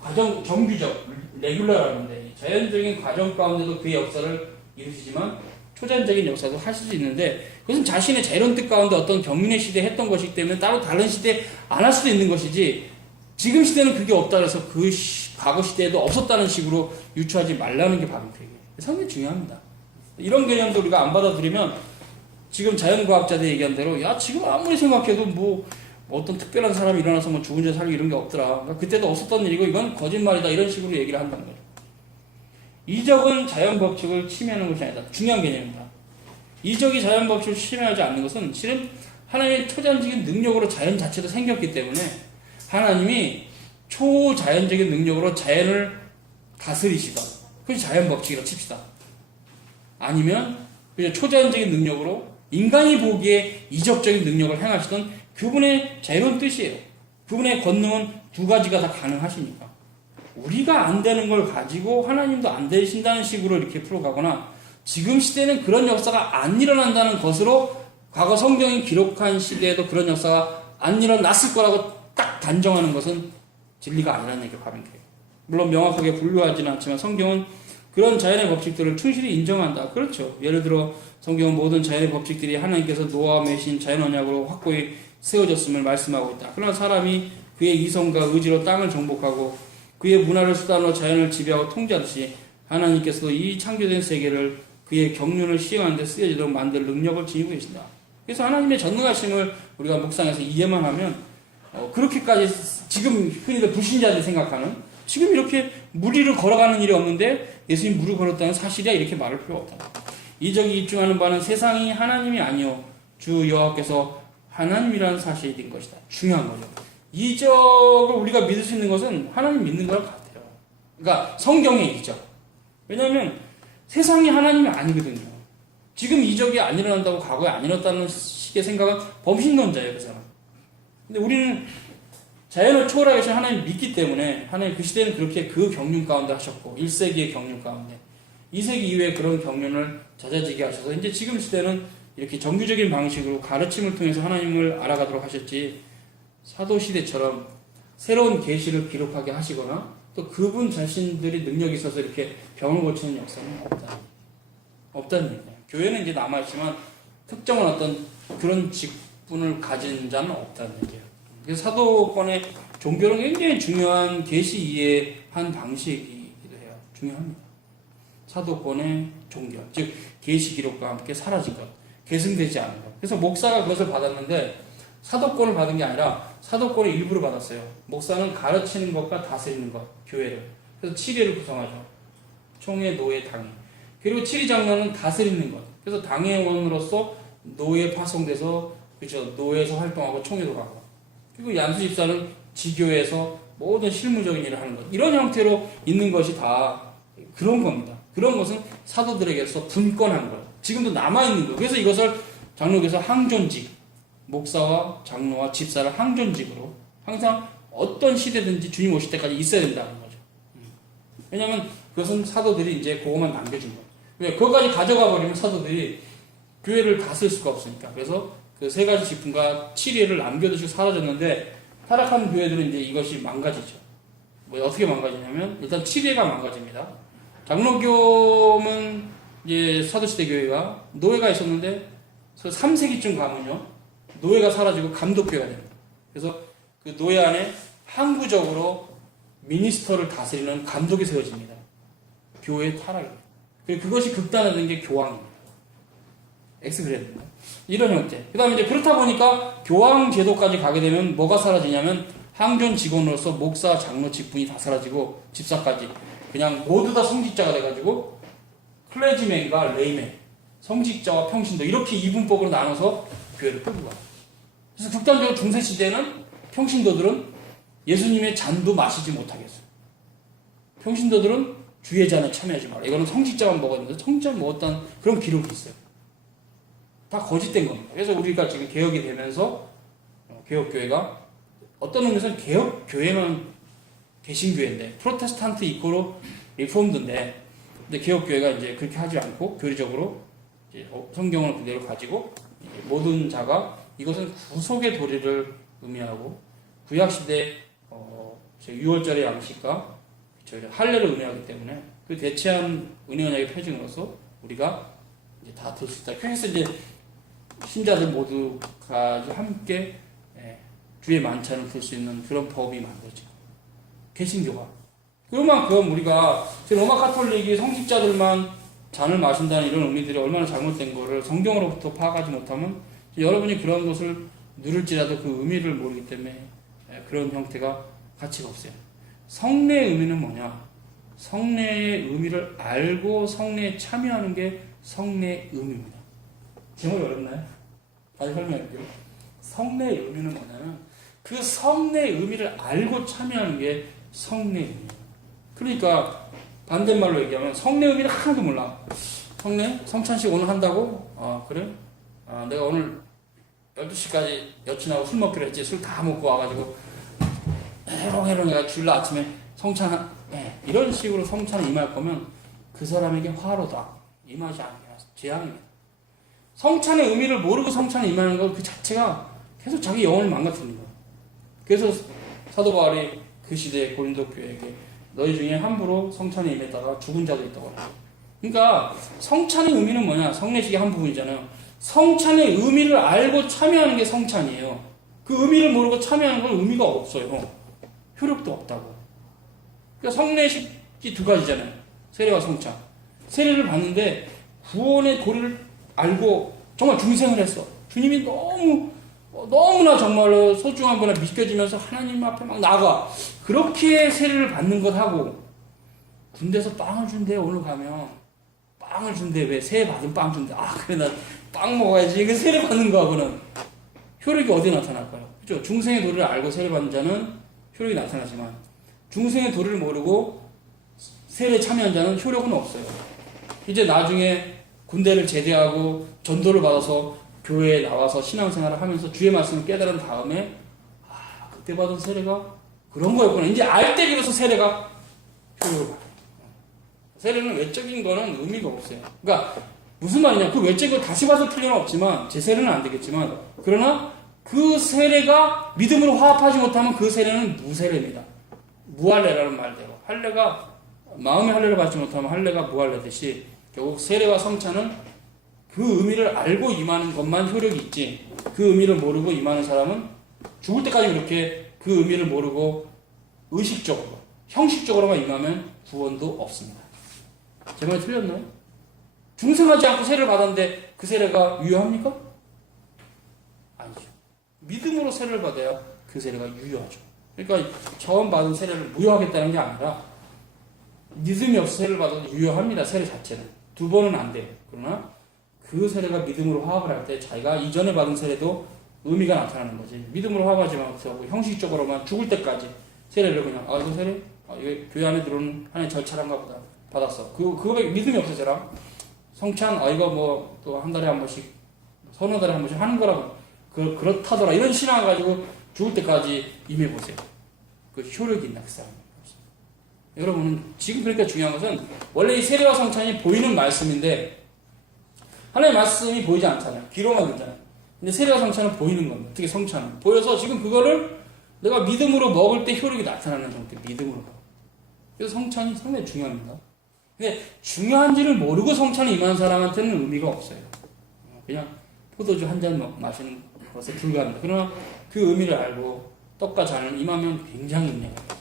과정, 정규적, 레귤러라는데 자연적인 과정 가운데도 그의 역사를 이루시지만 초자연적인 역사도 하실 수 있는데 그것은 자신의 자유로운 뜻 가운데 어떤 경륜의 시대에 했던 것이기 때문에 따로 다른 시대에 안 할 수도 있는 것이지 지금 시대는 그게 없다 그래서 그 과거 시대에도 없었다는 식으로 유추하지 말라는 게 바로 그 얘기예요. 상당히 중요합니다. 이런 개념도 우리가 안 받아들이면 지금 자연과학자들이 얘기한 대로 야 지금 아무리 생각해도 어떤 특별한 사람이 일어나서 죽은 자 살리고 이런 게 없더라. 그러니까 그때도 없었던 일이고 이건 거짓말이다 이런 식으로 얘기를 한다는 거죠. 이적은 자연 법칙을 침해하는 것이 아니다. 중요한 개념입니다. 이적이 자연 법칙을 침해하지 않는 것은 실은 하나님의 초자연적인 능력으로 자연 자체도 생겼기 때문에 하나님이 초자연적인 능력으로 자연을 다스리시다. 그것이 자연 법칙이라고 칩시다. 아니면 그냥 초자연적인 능력으로 인간이 보기에 이적적인 능력을 행하시던 그분의 자유로운 뜻이에요. 그분의 권능은 두 가지가 다 가능하시니까. 우리가 안 되는 걸 가지고 하나님도 안 되신다는 식으로 이렇게 풀어가거나 지금 시대는 그런 역사가 안 일어난다는 것으로 과거 성경이 기록한 시대에도 그런 역사가 안 일어났을 거라고 딱 단정하는 것은 진리가 아니라는 얘기가 바른 거예요. 물론 명확하게 분류하지는 않지만 성경은 그런 자연의 법칙들을 충실히 인정한다. 그렇죠. 예를 들어 성경은 모든 자연의 법칙들이 하나님께서 노아와 매신 자연 언약으로 확고히 세워졌음을 말씀하고 있다. 그러나 사람이 그의 이성과 의지로 땅을 정복하고 그의 문화를 수단으로 자연을 지배하고 통제하듯이 하나님께서도 이 창조된 세계를 그의 경륜을 시행하는 데 쓰여지도록 만들 능력을 지니고 계신다. 그래서 하나님의 전능하심을 우리가 묵상해서 이해만 하면 그렇게까지 지금 흔히들 불신자들이 생각하는 지금 이렇게 물 위를 걸어가는 일이 없는데 예수님 물을 걸었다는 사실이야 이렇게 말할 필요가 없다. 이적이 입증하는 바는 세상이 하나님이 아니요 주 여호와께서 하나님이라는 사실이 된 것이다. 중요한 거죠. 이적을 우리가 믿을 수 있는 것은 하나님 믿는 거랑 같아요. 그러니까 성경의 이적. 왜냐하면 세상이 하나님이 아니거든요. 지금 이적이 안 일어난다고 과거에 안 일어났다는 식의 생각은 범신론자예요. 그 사람. 근데 우리는 자연을 초월하게 하신 하나님 믿기 때문에 하나님 그 시대는 그렇게 그 경륜 가운데 하셨고 1세기의 경륜 가운데 2세기 이후에 그런 경륜을 잦아지게 하셔서 이제 지금 시대는 이렇게 정규적인 방식으로 가르침을 통해서 하나님을 알아가도록 하셨지 사도시대처럼 새로운 계시를 기록하게 하시거나 또 그분 자신들이 능력이 있어서 이렇게 병을 고치는 역사는 없다는 얘기예요. 교회는 이제 남아있지만 특정한 어떤 그런 직분을 가진 자는 없다는 얘기예요. 그래서 사도권의 종교는 굉장히 중요한 계시 이해 한 방식이기도 해요. 중요합니다. 사도권의 종교, 즉 계시 기록과 함께 사라진 것, 계승되지 않은 것. 그래서 목사가 그것을 받았는데 사도권을 받은 게 아니라 사도권의 일부를 받았어요. 목사는 가르치는 것과 다스리는 것, 교회를. 그래서 7회를 구성하죠. 총회, 노예, 당회. 그리고 7위 장로는 다스리는 것. 그래서 당회원으로서 노예에 파송돼서 그렇죠. 노예에서 활동하고 총회도 가고. 그리고 양수 집사는 지교에서 모든 실무적인 일을 하는 것. 이런 형태로 있는 것이 다 그런 겁니다. 그런 것은 사도들에게서 분권한 거예요. 지금도 남아있는 거예요. 그래서 이것을 장로교에서 항존직, 목사와 장로와 집사를 항존직으로 항상 어떤 시대든지 주님 오실 때까지 있어야 된다는 거죠. 왜냐하면 그것은 사도들이 이제 그것만 남겨준 거예요. 왜? 그것까지 가져가 버리면 사도들이 교회를 다스릴 수가 없으니까. 그래서 그 세 가지 직분과 7일을 남겨두시고 사라졌는데 타락한 교회들은 이제 이것이 망가지죠. 뭐 어떻게 망가지냐면 일단 7회가 망가집니다. 장로교는 이제 사도시대 교회가 노예가 있었는데 3세기쯤 가면요 노예가 사라지고 감독교회가 됩니다. 그래서 그 노예 안에 항구적으로 미니스터를 다스리는 감독이 세워집니다. 교회의 타락입니다. 그리고 그것이 극단화된 게 교황입니다. 엑스그레드입니다. 이런 형태. 그 다음에 이제 그렇다 보니까 교황 제도까지 가게 되면 뭐가 사라지냐면 항존 직원으로서 목사, 장로 직분이 다 사라지고 집사까지 그냥 모두 다 성직자가 돼가지고 클레지맨과 레이맨, 성직자와 평신도 이렇게 이분법으로 나눠서 교회를 끌고 가요. 그래서 극단적으로 중세시대에는 평신도들은 예수님의 잔도 마시지 못하겠어요. 평신도들은 주의 잔에 참여하지 마라. 이거는 성직자만 먹었는데 성직자 먹었다는 그런 기록이 있어요. 다 거짓된 겁니다. 그래서 우리가 지금 개혁이 되면서 개혁교회가 어떤 의미에서는 개혁교회는 개신교회인데 프로테스탄트 이코로 리폼드인데 근데 개혁교회가 이제 그렇게 하지 않고 교리적으로 이제 성경을 그대로 가지고 모든 자가 이것은 구속의 도리를 의미하고 구약시대 유월절의 양식과 할례를 의미하기 때문에 그 대체한 은혜 언약의 표징으로서 우리가 이제 다 들 수 있다. 그래서 이제 신자들 모두가 함께 주의 만찬을 들 수 있는 그런 법이 만들어지고 개신교가 그만큼 우리가 지금 로마 카톨릭이 성직자들만 잔을 마신다는 이런 의미들이 얼마나 잘못된 거를 성경으로부터 파악하지 못하면 여러분이 그런 것을 누릴지라도 그 의미를 모르기 때문에 그런 형태가 가치가 없어요. 성례의 의미는 뭐냐? 성례의 의미를 알고 성례에 참여하는 게 성례의 의미입니다. 제목이 어렵나요? 다시 설명할게요. 성례의 의미는 뭐냐면 그 성례의 의미를 알고 참여하는 게 성례의 의미예요. 그러니까 반대말로 얘기하면 성례 의미를 하나도 몰라. 성례? 성찬식 오늘 한다고? 아 그래? 내가 오늘 12시까지 여친하고 술 먹기로 했지. 술 다 먹고 와가지고 해롱해롱 해가 주일 아침에 성찬 이런 식으로 성찬에 임할 거면 그 사람에게 화로다. 임하지 않게 재앙입니다. 성찬의 의미를 모르고 성찬에 임하는 것 그 자체가 계속 자기 영혼을 망가뜨립니다. 그래서 사도 바울이 그 시대의 고린도 교회에게 너희 중에 함부로 성찬에 임했다가 죽은 자도 있다고 합니다. 그러니까 성찬의 의미는 뭐냐? 성례식의 한 부분이잖아요. 성찬의 의미를 알고 참여하는 게 성찬이에요. 그 의미를 모르고 참여하는 건 의미가 없어요. 효력도 없다고. 그러니까 성례식이 두 가지잖아요. 세례와 성찬. 세례를 받는데 구원의 도리를 알고 정말 중생을 했어. 주님이 너무나 정말로 소중한 분을 믿겨지면서 하나님 앞에 막 나가. 그렇게 세례를 받는 것하고 군대에서 빵을 준대. 오늘 가면 빵을 준대. 왜? 세례 받은 빵 준대. 아 그래 나 빵 먹어야지. 그 세례 받는 거하고는 효력이 어디에 나타날까요? 그죠? 중생의 도리를 알고 세례 받는 자는 효력이 나타나지만 중생의 도리를 모르고 세례에 참여한 자는 효력은 없어요. 이제 나중에 군대를 제대하고 전도를 받아서 교회에 나와서 신앙생활을 하면서 주의 말씀을 깨달은 다음에 그때 받은 세례가 그런 거였구나. 이제 알 때 비로소 세례가 효력을 받아요. 세례는 외적인 거는 의미가 없어요. 그러니까 무슨 말이냐? 그 외적인 걸 다시 받을 필요는 없지만 제 세례는 안 되겠지만 그러나 그 세례가 믿음으로 화합하지 못하면 그 세례는 무세례입니다. 무할례라는 말대로 할례가 마음의 할례를 받지 못하면 할례가 무할례듯이 결국 세례와 성찬은 그 의미를 알고 임하는 것만 효력이 있지 그 의미를 모르고 임하는 사람은 죽을 때까지 그렇게 그 의미를 모르고 의식적으로 형식적으로만 임하면 구원도 없습니다. 제 말이 틀렸나요? 중생하지 않고 세례를 받았는데 그 세례가 유효합니까? 아니죠. 믿음으로 세례를 받아야 그 세례가 유효하죠. 그러니까 처음 받은 세례를 무효하겠다는 게 아니라 믿음이 없어 세례를 받아도 유효합니다. 세례 자체는. 두 번은 안 돼요. 그러나 그 세례가 믿음으로 화합을 할 때 자기가 이전에 받은 세례도 의미가 나타나는 거지. 믿음으로 화합하지 못하고 형식적으로만 죽을 때까지 세례를 그냥 이거 세례? 이거 교회 안에 들어오는 하나의 절차란가 보다. 받았어. 그거에 믿음이 없어져라. 성찬 이거 뭐 또 한 달에 한 번씩 서너 달에 한 번씩 하는 거라고 그렇다더라. 이런 신앙을 가지고 죽을 때까지 임해보세요. 그 효력이 있나 그 사람. 여러분은 지금 그러니까 중요한 것은 원래 이 세례와 성찬이 보이는 말씀인데 하나님의 말씀이 보이지 않잖아요. 귀로만 듣잖아요. 근데 세례와 성찬은 보이는 겁니다. 특히 성찬은 보여서 지금 그거를 내가 믿음으로 먹을 때 효력이 나타나는 형태, 믿음으로. 그래서 성찬이 상당히 중요합니다. 근데 중요한지를 모르고 성찬에 임한 사람한테는 의미가 없어요. 그냥 포도주 한 잔 마시는 것에 불과합니다. 그러나 그 의미를 알고 떡과 잔을 임하면 굉장히 은혜가 되죠.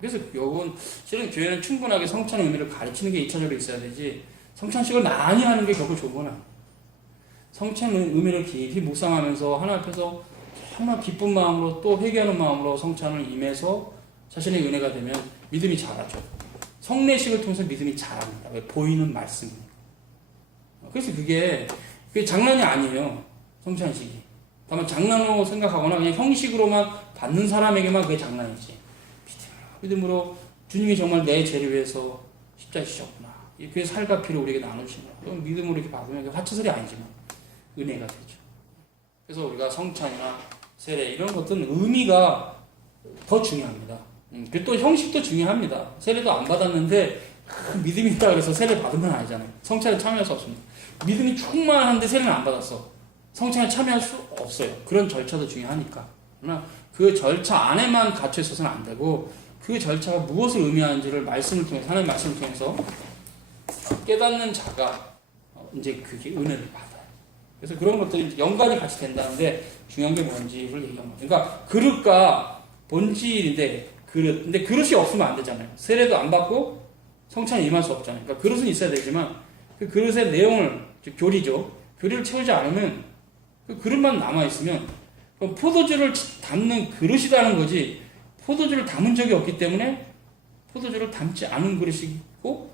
그래서 이건 실은 교회는 충분하게 성찬의 의미를 가르치는 게 2차적으로 있어야 되지 성찬식을 많이 하는 게 결코 좋은 건 아니에요. 성찬의 의미를 깊이 묵상하면서 하나님 앞에서 정말 기쁜 마음으로 또 회개하는 마음으로 성찬을 임해서 자신의 은혜가 되면 믿음이 자라죠. 성례식을 통해서 믿음이 자랍니다. 왜? 보이는 말씀이니까. 그래서 그게 장난이 아니에요. 성찬식이. 다만 장난으로 생각하거나 그냥 형식으로만 받는 사람에게만 그게 장난이지. 믿음으로 주님이 정말 내 죄를 위해서 십자가에 지셨구나. 그 살과 피를 우리에게 나누시구나. 그럼 믿음으로 이렇게 받으면 화채설이 아니지만 은혜가 되죠. 그래서 우리가 성찬이나 세례 이런 것들은 의미가 더 중요합니다. 또 형식도 중요합니다. 세례도 안 받았는데 믿음이 있다 그래서 세례 받은 건 아니잖아요. 성찬에 참여할 수 없습니다. 믿음이 충만한데 세례는 안 받았어. 성찬에 참여할 수 없어요. 그런 절차도 중요하니까. 그러나 그 절차 안에만 갇혀 있어서는 안 되고 그 절차가 무엇을 의미하는지를 말씀을 통해서 하나님의 말씀을 통해서 깨닫는 자가 이제 그게 은혜를 받아요. 그래서 그런 것들이 연관이 같이 된다는데 중요한 게 뭔지를 얘기한 거예요. 그러니까 그릇과 본질인데 그릇. 근데 그릇이 없으면 안 되잖아요. 세례도 안 받고 성찬에 임할 수 없잖아요. 그러니까 그릇은 있어야 되지만 그 그릇의 내용을 교리죠. 교리를 채우지 않으면 그 그릇만 남아 있으면 포도주를 담는 그릇이라는 거지. 포도주를 담은 적이 없기 때문에 포도주를 담지 않은 그릇이고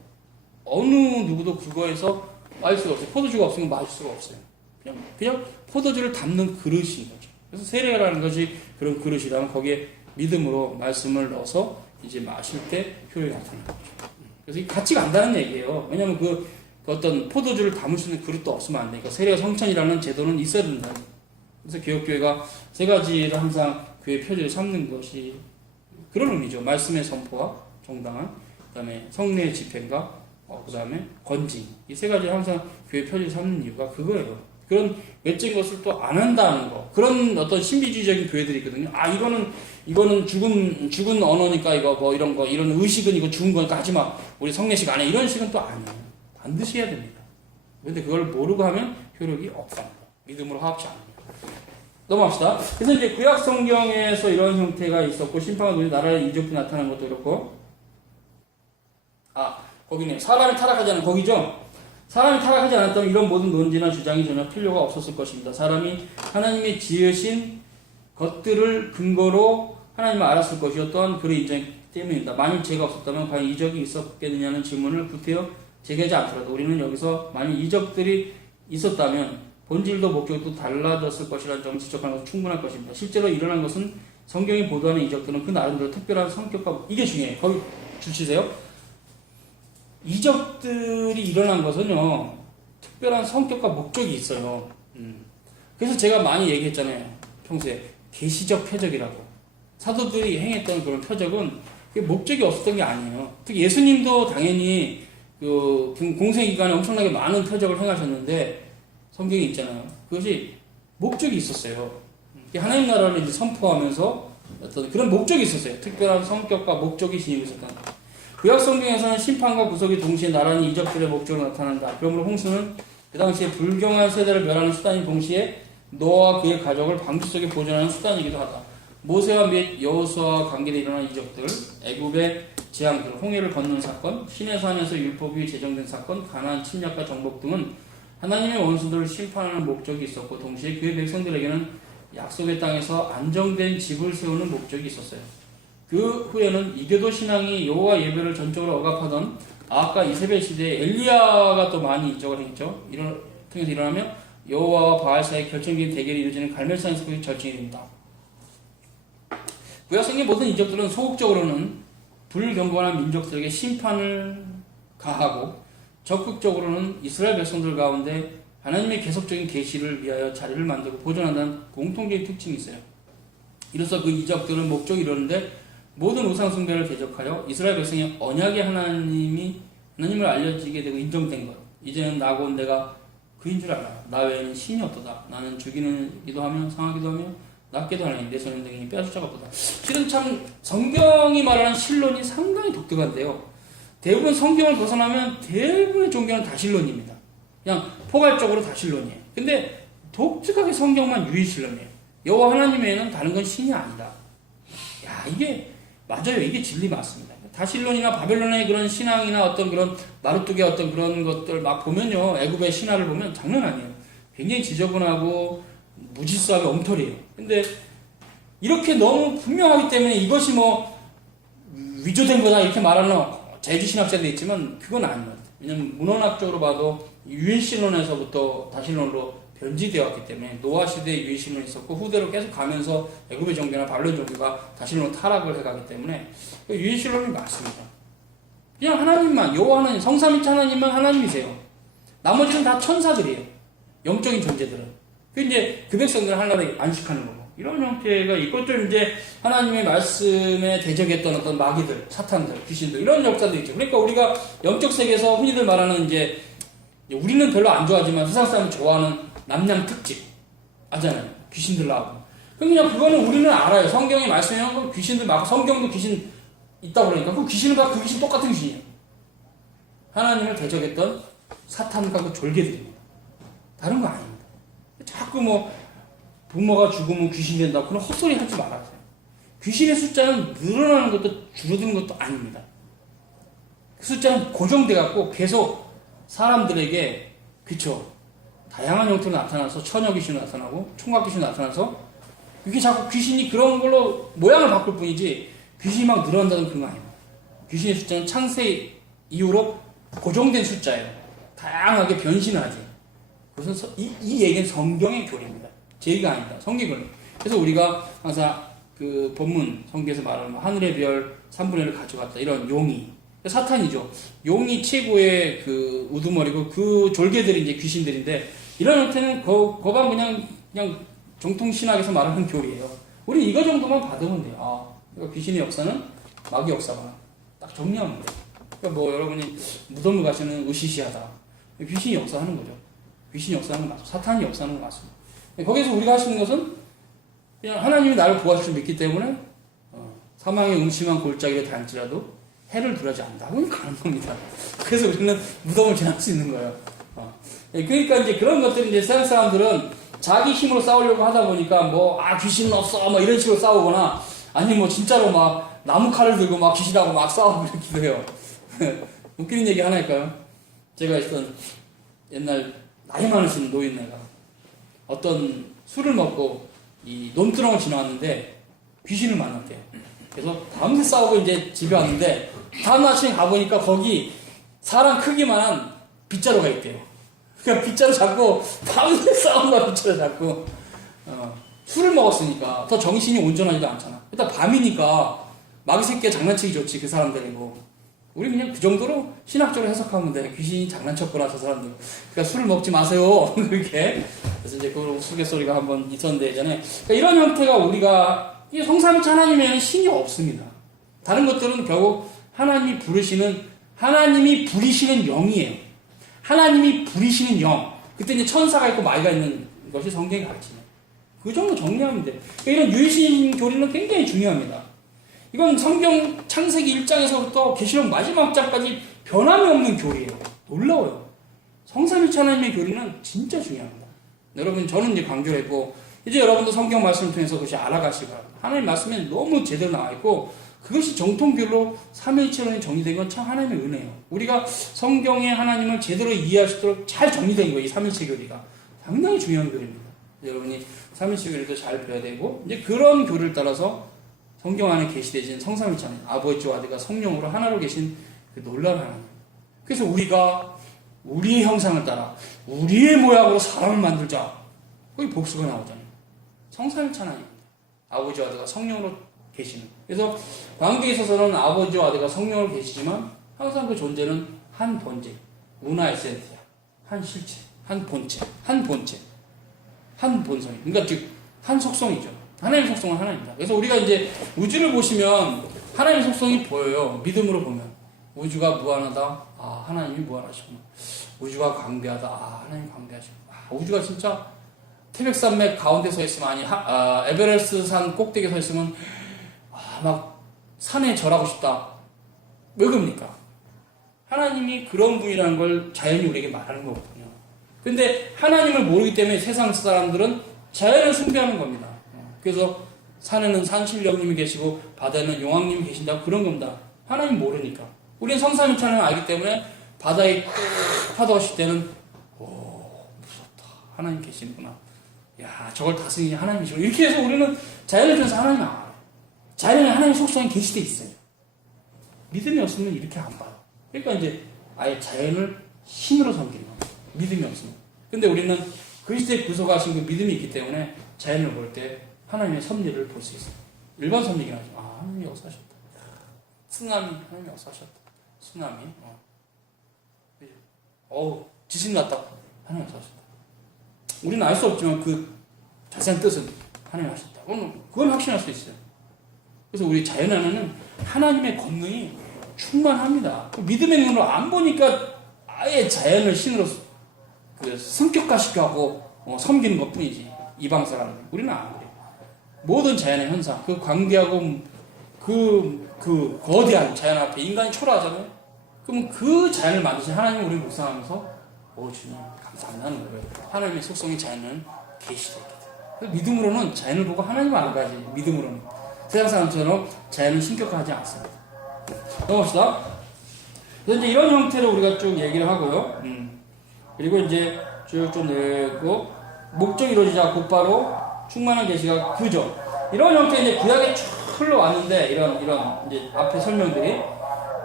어느 누구도 그거에서 마실 수가 없어요. 포도주가 없으면 마실 수가 없어요. 그냥 포도주를 담는 그릇인 거죠. 그래서 세례라는 것이 그런 그릇이라면 거기에 믿음으로 말씀을 넣어서 이제 마실 때 효력이 나타나는 거죠. 그래서 이게 같이 간다는 얘기예요. 왜냐하면 그 어떤 포도주를 담을 수 있는 그릇도 없으면 안 되니까 세례와 성찬이라는 제도는 있어야 된다. 그래서 개혁교회가 세 가지를 항상 교회 표제를 삼는 것이 그런 의미죠. 말씀의 선포와 정당한, 그 다음에 성례 집행과 그 다음에 건징. 이 세 가지를 항상 교회 표제를 삼는 이유가 그거예요. 그런 외적인 것을 또 안 한다는 거. 그런 어떤 신비주의적인 교회들이 있거든요. 이거는 죽은 언어니까 이거 뭐 이런 거, 이런 의식은 이거 죽은 거니까 하지 마. 우리 성례식 안 해. 이런 식은 또 아니에요. 반드시 해야 됩니다. 근데 그걸 모르고 하면 효력이 없답니다. 믿음으로 화합치 않아요. 넘어갑시다. 그래서 이제 구약 성경에서 이런 형태가 있었고, 심판과 눈이 나라의 이적도 나타나는 것도 그렇고, 거기네요. 사람이 타락하지 않은 거기죠? 사람이 타락하지 않았다면 이런 모든 논지나 주장이 전혀 필요가 없었을 것입니다. 사람이 하나님이 지으신 것들을 근거로 하나님을 알았을 것이요. 또한 그를 인정했기 때문입니다. 만일 죄가 없었다면 과연 이적이 있었겠느냐는 질문을 구태여 제기하지 않더라도 우리는 여기서 만일 이적들이 있었다면 본질도 목적도 달라졌을 것이라는 점을 지적하는 것은 충분할 것입니다. 실제로 일어난 것은 성경이 보도하는 이적들은 그 나름대로 특별한 성격과 이게 중요해요. 거기 주시세요. 이적들이 일어난 것은요 특별한 성격과 목적이 있어요. 그래서 제가 많이 얘기했잖아요. 평소에 계시적 표적이라고. 사도들이 행했던 그런 표적은 그게 목적이 없었던 게 아니에요. 특히 예수님도 당연히 그 공생기간에 엄청나게 많은 표적을 행하셨는데 성경에 있잖아요. 그것이 목적이 있었어요. 하나님 나라를 이제 선포하면서 어떤 그런 목적이 있었어요. 특별한 성격과 목적이 지니고 있었던. 구약 성경에서는 심판과 구속이 동시에 나란히 이적들의 목적으로 나타난다. 그러므로 홍수는 그 당시에 불경한 세대를 멸하는 수단인 동시에 노아와 그의 가족을 방주 속에 보존하는 수단이기도 하다. 모세와 및 여호수아와 관계에 일어난 이적들, 애굽의 재앙들, 홍해를 건너는 사건, 시내산에서 율법이 제정된 사건, 가나안 침략과 정복 등은 하나님의 원수들을 심판하는 목적이 있었고 동시에 그의 백성들에게는 약속의 땅에서 안정된 집을 세우는 목적이 있었어요. 그 후에는 이교도 신앙이 여호와 예배를 전적으로 억압하던 아합과 이세벨 시대에 엘리야가 또 많이 이적을 했죠. 이런 통해서 일어나며 여호와와 바알 사이의 결정적인 대결이 이루어지는 갈멜산에서 그게 결정이 됩니다. 구약성경의 모든 이적들은 소극적으로는 불경건한 민족들에게 심판을 가하고 적극적으로는 이스라엘 백성들 가운데 하나님의 계속적인 계시를 위하여 자리를 만들고 보존한다는 공통적인 특징이 있어요. 이로써 그 이적들은 목적이 이루는데 모든 우상숭배를 대적하여 이스라엘 백성의 언약의 하나님을 알려지게 되고 인정된 것. 이제는 나고 내가 그인 줄 알아. 나 외에는 신이 없도다. 나는 죽이기도 하며 상하기도 하며 낫기도 하니 내 손에 등이 빼앗을 자가 없도다. 실은 참 성경이 말하는 신론이 상당히 독특한데요. 대부분 성경을 벗어나면 대부분의 종교는 다 신론입니다. 그냥 포괄적으로 다 신론이에요. 근데 독특하게 성경만 유일신론이에요. 여호와 하나님 외에는 다른 건 신이 아니다. 야, 이게 맞아요. 이게 진리 맞습니다. 다신론이나 바벨론의 그런 신앙이나 어떤 그런 마르뚝의 어떤 그런 것들 막 보면요, 애굽의 신화를 보면 장난 아니에요. 굉장히 지저분하고 무질서하게 엉터리예요. 근데 이렇게 너무 분명하기 때문에 이것이 뭐 위조된 거다 이렇게 말하는 제주신학자도 있지만 그건 아닙니다. 왜냐면 문헌학적으로 봐도 유일신론에서부터 다신론으로 변질되어 왔기 때문에 노아 시대에 유일신론이 있었고 후대로 계속 가면서 애굽의 종교나 바벨론 종교가 다신론으로 타락을 해가기 때문에 유일신론이 맞습니다. 그냥 하나님만, 여호와 하나님, 성삼위체 하나님만 하나님이세요. 나머지는 다 천사들이에요. 영적인 존재들은. 그 이제 그 백성들은 하나님에 안식하는 거고. 이런 형태가 이것도 이제 하나님의 말씀에 대적했던 어떤 마귀들, 사탄들, 귀신들 이런 역사도 있죠. 그러니까 우리가 영적 세계에서 흔히들 말하는 이제 우리는 별로 안 좋아하지만 세상 사람이 좋아하는 남양 특집 아잖아요. 귀신들 나오고. 그냥 그거는 우리는 알아요. 성경에 말씀하면 귀신들 막 성경도 귀신 있다고 그러니까 그 귀신은 다 그 귀신 똑같은 귀신이에요. 하나님을 대적했던 사탄과 그 졸개들입니다. 다른 거 아닙니다. 자꾸 뭐 부모가 죽으면 귀신이 된다. 그런 헛소리 하지 말아주세요. 귀신의 숫자는 늘어나는 것도 줄어드는 것도 아닙니다. 그 숫자는 고정돼 갖고 계속 사람들에게 그쵸. 다양한 형태로 나타나서 처녀 귀신이 나타나고 총각 귀신이 나타나서 이게 자꾸 귀신이 그런 걸로 모양을 바꿀 뿐이지 귀신이 막 늘어난다는 그런 거 아니에요. 귀신의 숫자는 창세 이후로 고정된 숫자예요. 다양하게 변신하지. 그것은 이 얘기는 성경의 교리입니다. 제 얘기가 아닙니다. 성경의 교리. 그래서 우리가 항상 그 본문 성경에서 말하는 하늘의 별 3분의 1을 가져갔다. 이런 용이 사탄이죠. 용이 최고의 그 우두머리고 그 졸개들이 이제 귀신들인데 이런 형태는 거반 그냥 정통 신학에서 말하는 교리예요. 우리 이거 정도만 받으면 돼요. 아, 그러니까 귀신의 역사는 마귀 역사구나. 딱 정리하면 돼요. 그러니까 뭐 여러분이 무덤을 가시는 으시시하다. 귀신이 역사하는 거죠. 귀신이 역사하는 거 맞죠. 사탄이 역사하는 거 맞습니다. 거기서 우리가 할 수 있는 것은 그냥 하나님이 나를 구하실 줄 믿기 때문에 사망의 음침한 골짜기를 다닐지라도 해를 두려지 않는다. 그건 가는 겁니다. 그래서 우리는 무덤을 지날 수 있는 거예요. 그러니까 이제 그런 것들이 이제 세상 사람들은 자기 힘으로 싸우려고 하다 보니까 귀신은 없어 뭐 이런 식으로 싸우거나 아니 뭐 진짜로 막 나무 칼을 들고 막 귀신하고 막 싸우고 이렇기도 해요. 웃기는 얘기 하나 할까요? 제가 있던 옛날 나이 많으신 노인네가 어떤 술을 먹고 이 논두렁을 지나왔는데 귀신을 만났대요. 그래서 밤새 싸우고 이제 집에 왔는데 다음 아침에 가보니까 거기 사람 크기만한 빗자루가 있대요. 그러니까 빗자루 잡고 밤새 싸운다 빗자루 잡고 술을 먹었으니까 더 정신이 온전하지도 않잖아. 일단 밤이니까 마귀 새끼가 장난치기 좋지 그 사람들이고 우리 그냥 그 정도로 신학적으로 해석하면 돼. 귀신이 장난쳤구나 저 사람들. 그러니까 술을 먹지 마세요. 그렇게. 그래서 이제 그 우스갯소리가 한번 있었는데 예전에 그러니까 이런 형태가 우리가 이 성삼위체 하나님에는 신이 없습니다. 다른 것들은 결국 하나님이 부리시는 영이에요. 하나님이 부리시는 영. 그때 이제 천사가 있고 마귀가 있는 것이 성경이 가르치네. 그 정도 정리하면 돼. 그러니까 이런 유일신 교리는 굉장히 중요합니다. 이건 성경 창세기 1장에서부터 계시록 마지막 장까지 변함이 없는 교리예요. 놀라워요. 성삼위체 하나님의 교리는 진짜 중요합니다. 여러분 저는 이제 강조를 했고 이제 여러분도 성경 말씀을 통해서 그것이 알아가시기 바랍니다. 하나님 말씀에 너무 제대로 나와 있고 그것이 정통교리로 삼위일체론이 정리된 건 참 하나님의 은혜예요. 우리가 성경의 하나님을 제대로 이해할 수 있도록 잘 정리된 거예요. 이 삼위일체 교리가. 상당히 중요한 교리입니다. 여러분이 삼위일체 교리도 잘 배워야 되고 이제 그런 교리를 따라서 성경 안에 계시되신 성삼위체 하나님, 아버지와 아들과 성령으로 하나로 계신 그 놀라운 하나님. 그래서 우리가 우리의 형상을 따라 우리의 모양으로 사람을 만들자. 거기 복수가 나오잖아요. 성삼위체 하나님, 아버지와 아들과 성령으로 계시는. 그래서 관계에 있어서는 아버지와 아들과 성령으로 계시지만 항상 그 존재는 한 본질, 우나 에센티아, 한 실체, 한 본체, 한 본성. 그러니까 즉 한 속성이죠. 하나님의 속성은 하나입니다. 그래서 우리가 이제 우주를 보시면 하나님의 속성이 보여요. 믿음으로 보면 우주가 무한하다. 아 하나님이 무한하시구나. 우주가 광대하다. 아 하나님 광대하시구나. 우주가 진짜 태백산맥 가운데 서 있으면, 아니 에베레스트 산 꼭대기에 서 있으면 막 산에 절하고 싶다. 왜 그럽니까? 하나님이 그런 분이라는 걸 자연이 우리에게 말하는 거거든요. 근데 하나님을 모르기 때문에 세상 사람들은 자연을 숭배하는 겁니다. 그래서 산에는 산신령님이 계시고 바다에는 용왕님이 계신다고 그런 겁니다. 하나님 모르니까. 우리는 성삼위치 하나님을 알기 때문에 바다에 파도가 칠 때는 무섭다. 하나님 계시는구나. 야, 저걸 다스리니 하나님이시고. 이렇게 해서 우리는 자연을 통해서 하나님을 알아요. 자연에 하나님의 속성이 계시돼 있어요. 믿음이 없으면 이렇게 안 봐요. 그러니까 이제 아예 자연을 신으로 섬기는 겁니다. 믿음이 없으면. 근데 우리는 그리스도의 구속하신 그 믿음이 있기 때문에 자연을 볼 때 하나님의 섭리를 볼 수 있어요. 일반 섭리긴 하죠. 하나님이 역사하셨다. 쓰나미, 하나님이 역사하셨다. 쓰나미, 지진 났다. 하나님이 역사하셨다. 우리는 알 수 없지만 그 자세한 뜻은 하나님이 하셨다. 그건 확신할 수 있어요. 그래서 우리 자연 안에는 하나님의 권능이 충만합니다. 믿음의 눈으로 안 보니까 아예 자연을 신으로 성격화시켜하고 섬기는 것 뿐이지. 이방 사람들. 우리는 안 그래요. 모든 자연의 현상, 그 광대하고 그 거대한 자연 앞에 인간이 초라하잖아요. 그럼 그 자연을 만드신 하나님을 우리 묵상하면서 주님 감사합니다 하는 거예요. 하나님의 속성이 자연은 계시되게 돼. 믿음으로는 자연을 보고 하나님을 알아가야지. 믿음으로는. 세상 사람처럼 자연은 신격화하지 않습니다. 넘어갑시다. 그래서 이제 이런 형태로 우리가 쭉 얘기를 하고요. 그리고 이제 쭉 내고 목적이 이루어지자 곧바로 충만한 계시가 그죠. 이런 형태 이제 구약에 쭉 흘러왔는데 이런 이제 앞에 설명들이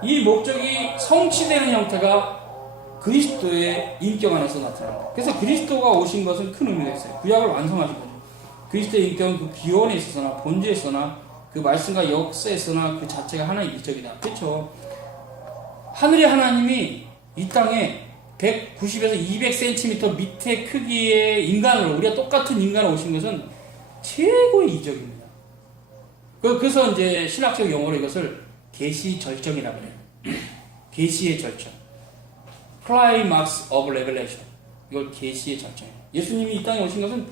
이 목적이 성취되는 형태가 그리스도의 인격 안에서 나타납니다. 그래서 그리스도가 오신 것은 큰 의미가 있어요. 구약을 완성하신 거죠. 그리스도의 인격은 그 기원에 있어서나 본질에 있어나 그 말씀과 역사에 있어나 그 자체가 하나의 이적이다. 그렇죠. 하늘의 하나님이 이 땅에 190에서 200cm 밑에 크기의 인간으로, 우리가 똑같은 인간으로 오신 것은 최고의 이적입니다. 그래서 이제 신학적 용어로 이것을 계시 절정이라고 해요. 계시의 절정. Climax of Revelation. 이걸 계시의 절정이에요. 예수님이 이 땅에 오신 것은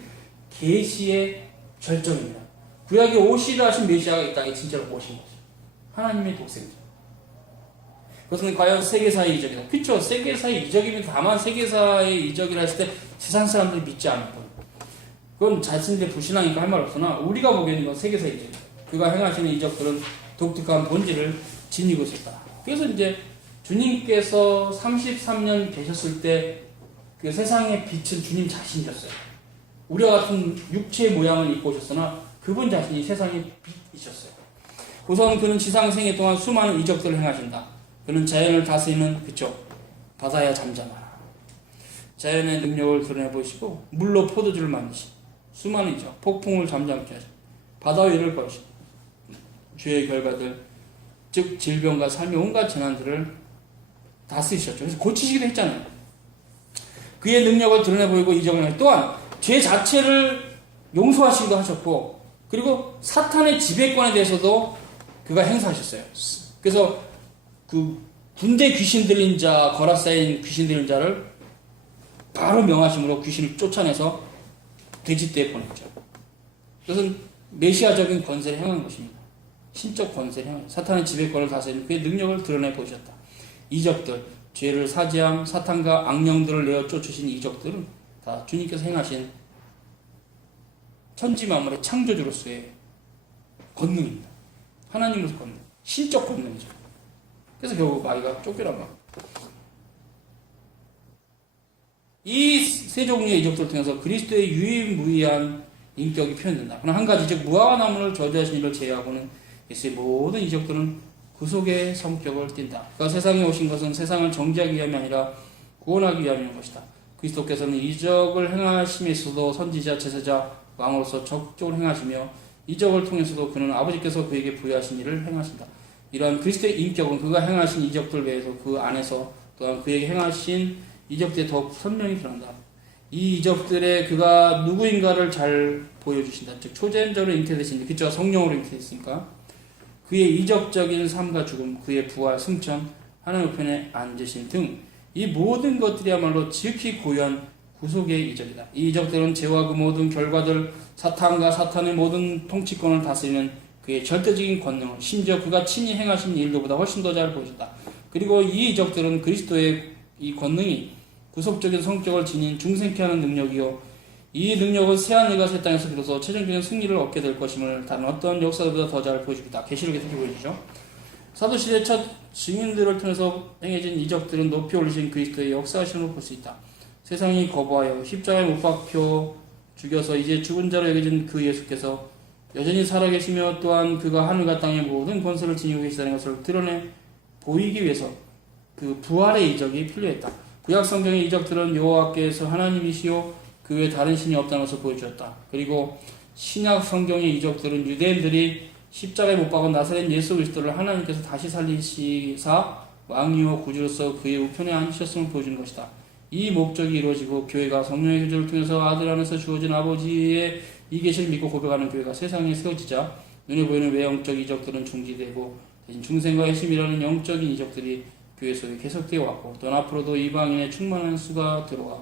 계시의 절정입니다. 구약에 오시라 하신 메시아가 이 땅에 진짜로 오신 거죠. 하나님의 독생자. 그것은 과연 세계사의 이적이다. 그렇죠. 세계사의 이적이면 다만 세계사의 이적이라 했을 때 세상 사람들이 믿지 않을 거예요. 그건 자신들의 불신앙이니까 할 말 없으나 우리가 보기에는 이건 세계사의 이적이다. 그가 행하시는 이적들은 독특한 본질을 지니고 있었다. 그래서 이제 주님께서 33년 계셨을 때 그 세상의 빛은 주님 자신이셨어요. 우리와 같은 육체의 모양을 입고 오셨으나 그분 자신이 세상의 빛이셨어요. 우선 그는 지상 생애 동안 수많은 이적들을 행하신다. 그는 자연을 다스리는 바다야 잠잠하라. 자연의 능력을 드러내 보이시고 물로 포도주를 만드시고 수많은 이적, 폭풍을 잠잠케 하시고 바다 위를 걸으시고 죄의 결과들, 즉 질병과 삶의 온갖 재난들을 다스리셨죠. 그래서 고치시기도 했잖아요. 그의 능력을 드러내 보이고 이적을 하시고 또한 죄 자체를 용서하시기도 하셨고 그리고 사탄의 지배권에 대해서도 그가 행사하셨어요. 그래서 그 군대 귀신 들린 자, 거라사인 귀신 들린 자를 바로 명하심으로 귀신을 쫓아내서 돼지떼에 보냈죠. 그것은 메시아적인 권세를 행한 것입니다. 신적 권세를 행한 사탄의 지배권을 다스리는 그의 능력을 드러내 보이셨다. 이적들, 죄를 사지함, 사탄과 악령들을 내어 쫓으신 이적들은 다 주님께서 행하신 천지 만물의 창조주로서의 권능입니다. 하나님으로서 권능, 신적 권능이죠. 그래서 결국 마귀가 쫓겨난 거. 이 세 종류의 이적들을 통해서 그리스도의 유일무이한 인격이 표현된다. 그러나 한 가지, 즉 무화과 나무를 저주하신 이를 제외하고는 예수의 모든 이적들은 구속의 성격을 띈다. 그러니까 세상에 오신 것은 세상을 정죄하기 위함이 아니라 구원하기 위함인 것이다. 그리스도께서는 이적을 행하심에 있어도 선지자, 제사자, 왕으로서 적극적으로 행하시며 이적을 통해서도 그는 아버지께서 그에게 부여하신 일을 행하신다. 이러한 그리스도의 인격은 그가 행하신 이적들 외에서 그 안에서 또한 그에게 행하신 이적들에 더욱 선명히 드러난다. 이 이적들에 그가 누구인가를 잘 보여주신다. 즉 초자연적으로 잉태되신, 그쵸? 성령으로 잉태됐으니까 그의 이적적인 삶과 죽음, 그의 부활, 승천, 하나님 우편에 앉으신 등 이 모든 것들이야말로 지극히 고유한 구속의 이적이다. 이 이적들은 죄와 그 모든 결과들, 사탄과 사탄의 모든 통치권을 다스리는 그의 절대적인 권능을, 심지어 그가 친히 행하신 일들보다 훨씬 더 잘 보여줬다. 그리고 이 이적들은 그리스도의 이 권능이 구속적인 성격을 지닌 중생케 하는 능력이요, 이 능력은 새하늘과 새 땅에서 비로소 최종적인 승리를 얻게 될 것임을 다른 어떤 역사보다 더 잘 보여주겠다. 계시록에 특히 보여주죠. 사도시대 첫 증인들을 통해서 행해진 이적들은 높이 올리신 그리스도의 역사하심으로 볼 수 있다. 세상이 거부하여 십자가에 못 박혀 죽여서 이제 죽은 자로 여겨진 그 예수께서 여전히 살아계시며 또한 그가 하늘과 땅의 모든 권세를 지니고 계시다는 것을 드러내 보이기 위해서 그 부활의 이적이 필요했다. 구약 성경의 이적들은 여호와께서 하나님이시요 그 외에 다른 신이 없다는 것을 보여주었다. 그리고 신약 성경의 이적들은 유대인들이 십자가에 못 박은 나사렛 예수 그리스도를 하나님께서 다시 살리시사 왕이요 구주로서 그의 우편에 앉으셨음을 보여주는 것이다. 이 목적이 이루어지고 교회가 성령의 교제를 통해서 아들 안에서 주어진 아버지의 이 계시를 믿고 고백하는 교회가 세상에 세워지자 눈에 보이는 외형적 이적들은 중지되고 대신 중생과 핵심이라는 영적인 이적들이 교회 속에 계속되어 왔고 또 앞으로도 이방인의 충만한 수가 들어와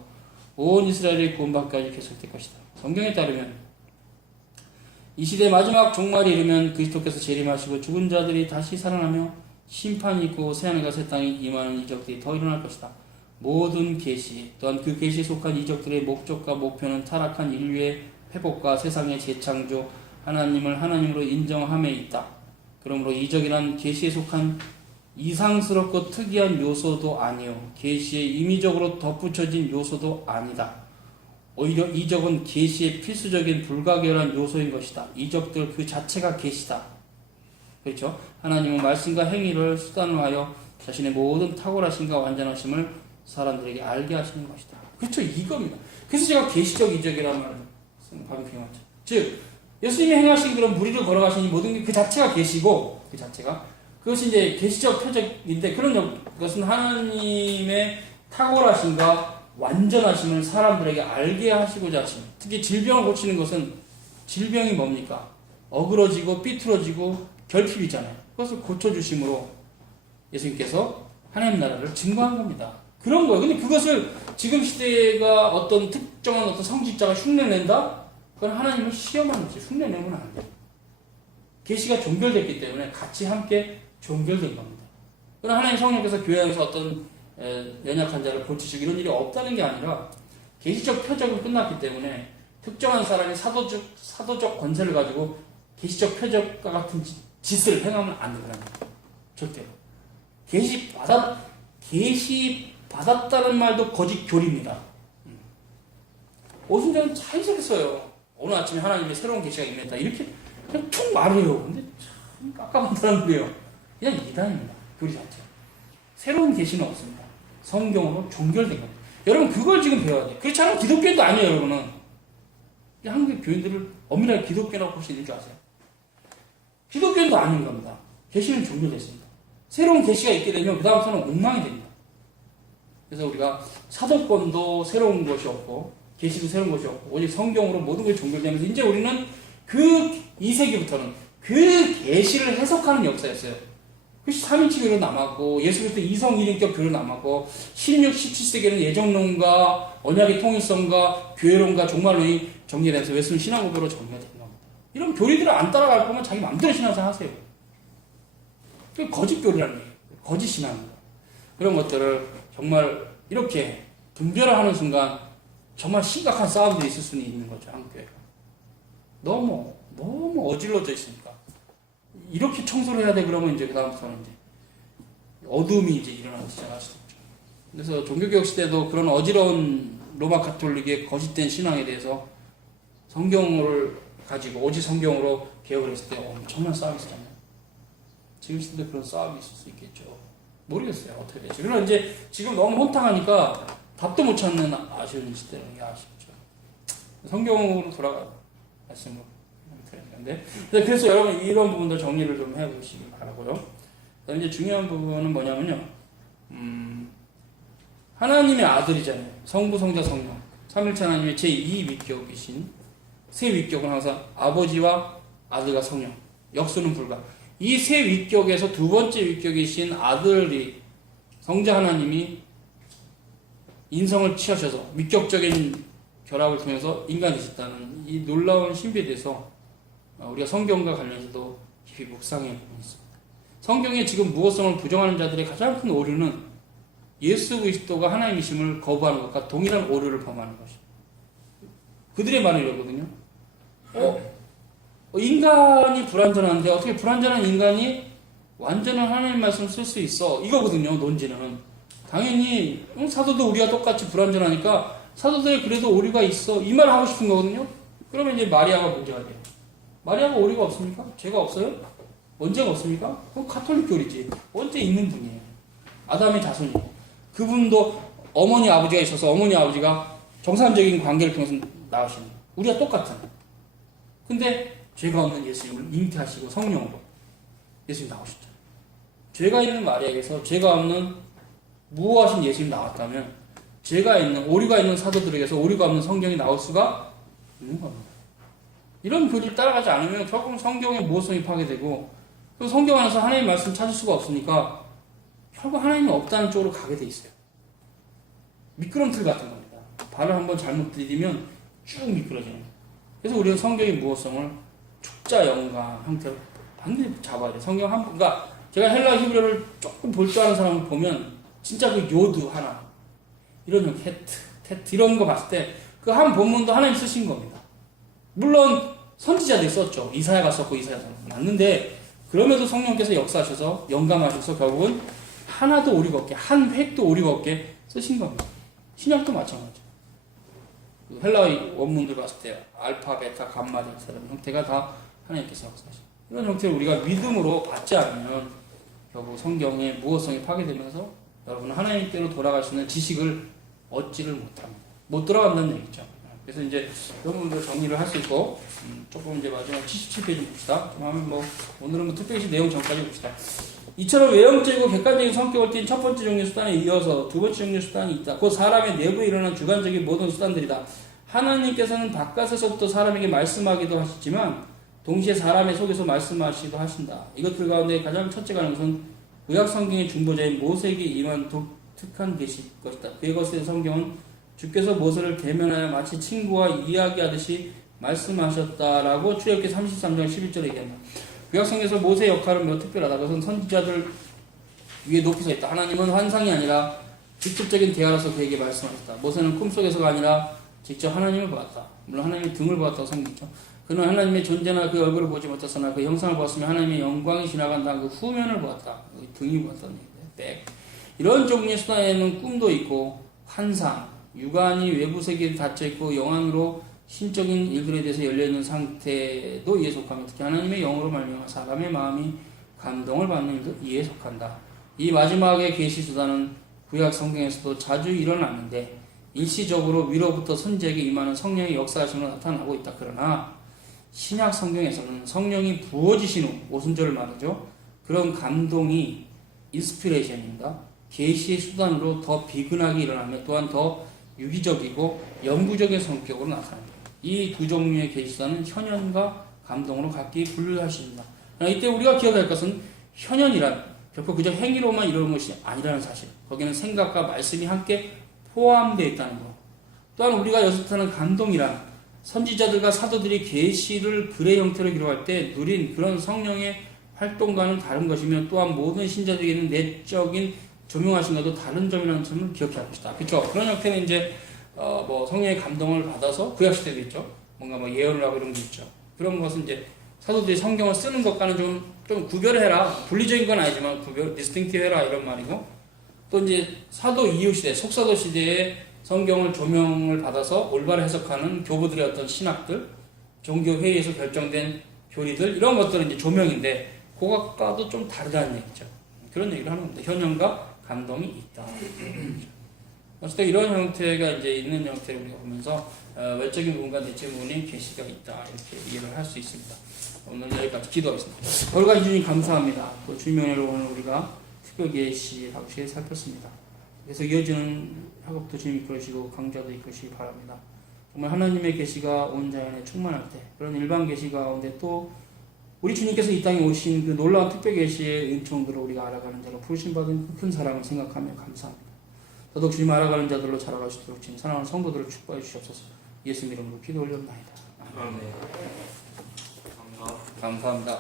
온 이스라엘의 구원받기까지 계속될 것이다. 성경에 따르면 이 시대 마지막 종말이 이르면 그리스도께서 재림하시고 죽은 자들이 다시 살아나며 심판이 있고 새하늘과 새 땅이 임하는 이적들이 더 일어날 것이다. 모든 계시 또한 그 계시에 속한 이적들의 목적과 목표는 타락한 인류의 회복과 세상의 재창조, 하나님을 하나님으로 인정함에 있다. 그러므로 이적이란 계시에 속한 이상스럽고 특이한 요소도 아니요 계시에 임의적으로 덧붙여진 요소도 아니다. 오히려 이적은 계시의 필수적인 불가결한 요소인 것이다. 이적들 그 자체가 계시다. 그렇죠? 하나님은 말씀과 행위를 수단으로 하여 자신의 모든 탁월하심과 완전하심을 사람들에게 알게 하시는 것이다. 그렇죠? 이겁니다. 그래서 제가 계시적 이적이라는 말을 방금 표현했죠. 즉 예수님이 행하신 그런 무리를 걸어가신 이 모든 게 그 자체가 계시고 그 자체가 그것이 이제 계시적 표적인데 그런 것은 하나님의 탁월하심과 완전하심을 사람들에게 알게 하시고자 하심. 특히 질병을 고치는 것은 질병이 뭡니까? 어그러지고 삐뚤어지고 결핍이잖아요. 그것을 고쳐주심으로 예수님께서 하나님 나라를 증거한 겁니다. 그런 거예요. 근데 그것을 지금 시대가 어떤 특정한 어떤 성직자가 흉내낸다? 그건 하나님을 시험하는 거지. 흉내내면 안 돼요. 계시가 종결됐기 때문에 같이 함께 종결된 겁니다. 그러나 하나님 성령께서 교회 안에서 어떤 연약한 자를 고치시고 이런 일이 없다는 게 아니라 계시적 표적은 끝났기 때문에 특정한 사람이 사도적 권세를 가지고 계시적 표적과 같은 짓을 행하면 안 되더라는 거예요. 절대로. 계시 받았다는 말도 거짓 교리입니다. 오순절은 잘 생겼어요. 오늘 아침에 하나님의 새로운 계시가 임했다. 이렇게 그냥 툭 말해요. 근데 참 깝깝한 사람들이에요. 그냥 이단입니다. 교리 자체. 새로운 계시는 없습니다. 성경으로 종결된 겁니다. 여러분 그걸 지금 배워야 돼요. 그렇지 않으면 기독교도 아니에요. 여러분은. 한국의 교인들을 엄밀하게 기독교라고 볼 수 있는 줄 아세요? 기독교도 아닌 겁니다. 계시는 종결됐습니다. 새로운 계시가 있게 되면 그 다음부터는 엉망이 됩니다. 그래서 우리가 사도권도 새로운 것이 없고 계시도 새로운 것이 없고 오직 성경으로 모든 것이 종결되면서 이제 우리는 그 2세기부터는 그 계시를 해석하는 역사였어요. 그 3인치 교로 남았고 예수 그리스도 이성 일인격 교로 남았고 16, 17세기에는 예정론과 언약의 통일성과 교회론과 종말론이 정리되면서 웨슬리 신앙고교로 정리가 된 겁니다. 이런 교리들을 안 따라갈 거면 자기 마음대로 신앙생활 하세요. 그게 거짓 교리라는 얘기예요. 거짓 신앙입니다. 그런 것들을 정말 이렇게 분별하는 순간 정말 심각한 싸움들이 있을 수는 있는 거죠. 한국교회가. 너무 어질러져 있으니까. 이렇게 청소를 해야 돼 그러면 이제 그 다음부터는 이제 어둠이 이제 일어나기 시작하시죠. 그래서 종교개혁 시대도 그런 어지러운 로마 가톨릭의 거짓된 신앙에 대해서 성경을 가지고 오직 성경으로 개혁을 했을 때 엄청난 싸움이 있었잖아요. 지금 시대도 그런 싸움이 있을 수 있겠죠. 모르겠어요. 어떻게 될지. 그러나 이제 지금 너무 혼탁하니까 답도 못 찾는 아쉬운 시대는 아쉽죠. 성경으로 돌아가 말씀으로. 그래서 여러분 이런 부분도 정리를 좀 해보시기 바라고요. 이제 중요한 부분은 뭐냐면요. 하나님의 아들이잖아요. 성부, 성자, 성령. 삼일체 하나님의 제2위격이신 세 위격은 항상 아버지와 아들과 성령. 역수는 불가. 이 세 위격에서 두 번째 위격이신 아들이 성자 하나님이 인성을 취하셔서 미격적인 결합을 통해서 인간이 되셨다는 이 놀라운 신비에 대해서 우리가 성경과 관련해서도 깊이 묵상해 보고 있습니다. 성경에 지금 무엇성을 부정하는 자들의 가장 큰 오류는 예수 그리스도가 하나님이심을 거부하는 것과 동일한 오류를 범하는 것이에요. 그들의 말은 이러거든요. 인간이 불완전한데 어떻게 불완전한 인간이 완전한 하나님 말씀을 쓸 수 있어? 이거거든요, 논지는. 당연히 사도도 우리가 똑같이 불완전하니까 사도들이 그래도 오류가 있어. 이 말을 하고 싶은 거거든요. 그러면 이제 마리아가 문제가 돼요. 마리아가 오류가 없습니까? 죄가 없어요? 언제가 없습니까? 그건 가톨릭 교리지. 언제 있는 분이에요. 아담의 자손이고. 그분도 어머니 아버지가 있어서 어머니 아버지가 정상적인 관계를 통해서 나오시는 거예요. 우리가 똑같은. 근데 죄가 없는 예수님을 잉태하시고 성령으로 예수님 나오셨죠. 죄가 있는 마리아에게서 죄가 없는 무호하신 예수님 나왔다면 죄가 있는 오류가 있는 사도들에게서 오류가 없는 성경이 나올 수가 있는 겁니다. 이런 교리를 따라가지 않으면 결국 성경의 모호성이 파괴되고 또 성경 안에서 하나님의 말씀 찾을 수가 없으니까 결국 하나님이 없다는 쪽으로 가게 돼 있어요. 미끄럼틀 같은 겁니다. 발을 한번 잘못 디디면 쭉 미끄러져요. 그래서 우리는 성경의 무호성을 축자 영감 형태로 반드시 잡아야 돼요. 성경 그러니까 제가 헬라 히브리어를 조금 볼 줄 아는 사람을 보면 진짜 그 요드 하나 이런 테트 이런 거 봤을 때 그 한 본문도 하나님 쓰신 겁니다. 물론 선지자들이 썼죠. 이사야가 썼고 이사야가 맞는데 그럼에도 성령께서 역사하셔서 영감하셔서 결국은 하나도 오류가 없게 한 획도 오류가 없게 쓰신 겁니다. 신약도 마찬가지죠. 그 헬라 원문들 봤을 때 알파, 베타, 감마, 델타 이런 형태가 다 하나님께서 역사하신 이런 형태를 우리가 믿음으로 받지 않으면 결국 성경의 무호성이 파괴되면서 여러분은 하나님께로 돌아갈 수 있는 지식을 얻지를 못합니다. 못 들어간다는 얘기죠. 그래서 이제 여러분들 정리를 할 수 있고 조금 이제 마지막 77페이지 봅시다. 좀 하면 오늘은 특별히 내용 전까지 봅시다. 이처럼 외형적이고 객관적인 성격을 띤 첫 번째 종류 수단에 이어서 두 번째 종류 수단이 있다. 곧 사람의 내부에 일어난 주관적인 모든 수단들이다. 하나님께서는 바깥에서부터 사람에게 말씀하기도 하시지만 동시에 사람의 속에서 말씀하시기도 하신다. 이것들 가운데 가장 첫째가 하는 것은 구약 성경의 중보자인 모세에게 임한 독특한 계시일 것이다. 그의 것에 성경은 주께서 모세를 대면하여 마치 친구와 이야기하듯이 말씀하셨다라고 출애굽기 33장 11절에 얘기한다. 구약 성경에서 모세의 역할은 매우 특별하다. 그것은 선지자들 위에 높이 서 있다. 하나님은 환상이 아니라 직접적인 대화로서 그에게 말씀하셨다. 모세는 꿈속에서가 아니라 직접 하나님을 보았다. 물론 하나님의 등을 보았다고 성경이죠. 그는 하나님의 존재나 그 얼굴을 보지 못했으나 그 형상을 보았으며 하나님의 영광이 지나간다. 그 후면을 보았다. 등이 보았다는 얘기예요. 이런 종류의 수단에는 꿈도 있고 환상, 육안이 외부 세계에 닫혀있고 영안으로 신적인 일들에 대해서 열려있는 상태도 이에 속하며 특히 하나님의 영으로 말미암아 사람의 마음이 감동을 받는 일도 이에 속한다. 이 마지막의 계시 수단은 구약 성경에서도 자주 일어나는데 일시적으로 위로부터 선지에게 임하는 성령의 역사하심으로 나타나고 있다. 그러나 신약 성경에서는 성령이 부어지신 후 오순절을 말하죠. 그런 감동이 인스피레이션인가 계시의 수단으로 더 비근하게 일어나며 또한 더 유기적이고 영구적인 성격으로 나타납니다. 이 두 종류의 계시수단은 현현과 감동으로 각기 분류하십니다. 이때 우리가 기억할 것은 현현이란 결코 그저 행위로만 이루는 것이 아니라는 사실. 거기는 생각과 말씀이 함께 포함되어 있다는 것. 또한 우리가 여습하는 감동이란 선지자들과 사도들이 계시를 글의 형태로 기록할 때 누린 그런 성령의 활동과는 다른 것이며 또한 모든 신자들에게는 내적인 조명하신 것도 다른 점이라는 점을 기억해야 합시다. 그렇죠? 그런 형태는 이제 성령의 감동을 받아서 구약시대도 있죠. 뭔가 예언을 하고 이런 게 있죠. 그런 것은 이제 사도들이 성경을 쓰는 것과는 좀 구별해라. 분리적인 건 아니지만 디스팅티브해라 이런 말이고 또 이제 사도 이후 시대, 속사도 시대에 성경을 조명을 받아서 올바로 해석하는 교부들의 어떤 신학들, 종교 회의에서 결정된 교리들 이런 것들은 이제 조명인데 그것과도 좀 다르다는 얘기죠. 그런 얘기를 하는 겁니다. 현현과 감동이 있다. 어쨌든 이런 형태가 이제 있는 형태를 우리가 보면서 외적인 부분과 내적인 부분에 계시가 있다 이렇게 이해를 할 수 있습니다. 오늘 여기까지 기도하겠습니다. 거룩한 주님 감사합니다. 또 주님의 은혜로 오늘 우리가 특별 계시 학시에 살폈습니다. 그래서 이어지는 학업도 주님 이끌으시고 강좌도 이끌으시기 바랍니다. 정말 하나님의 계시가 온 자연에 충만할 때 그런 일반 계시 가운데 또 우리 주님께서 이 땅에 오신 그 놀라운 특별 계시의 은총들을 우리가 알아가는 자로 부르심 받은 큰 사랑을 생각하며 감사합니다. 더더욱 주님 알아가는 자들로 자라갈 수 있도록 주님 사랑하는 성도들을 축복해 주시옵소서. 예수님 이름으로 기도 올렸나이다. 아멘. 감사합니다. 감사합니다.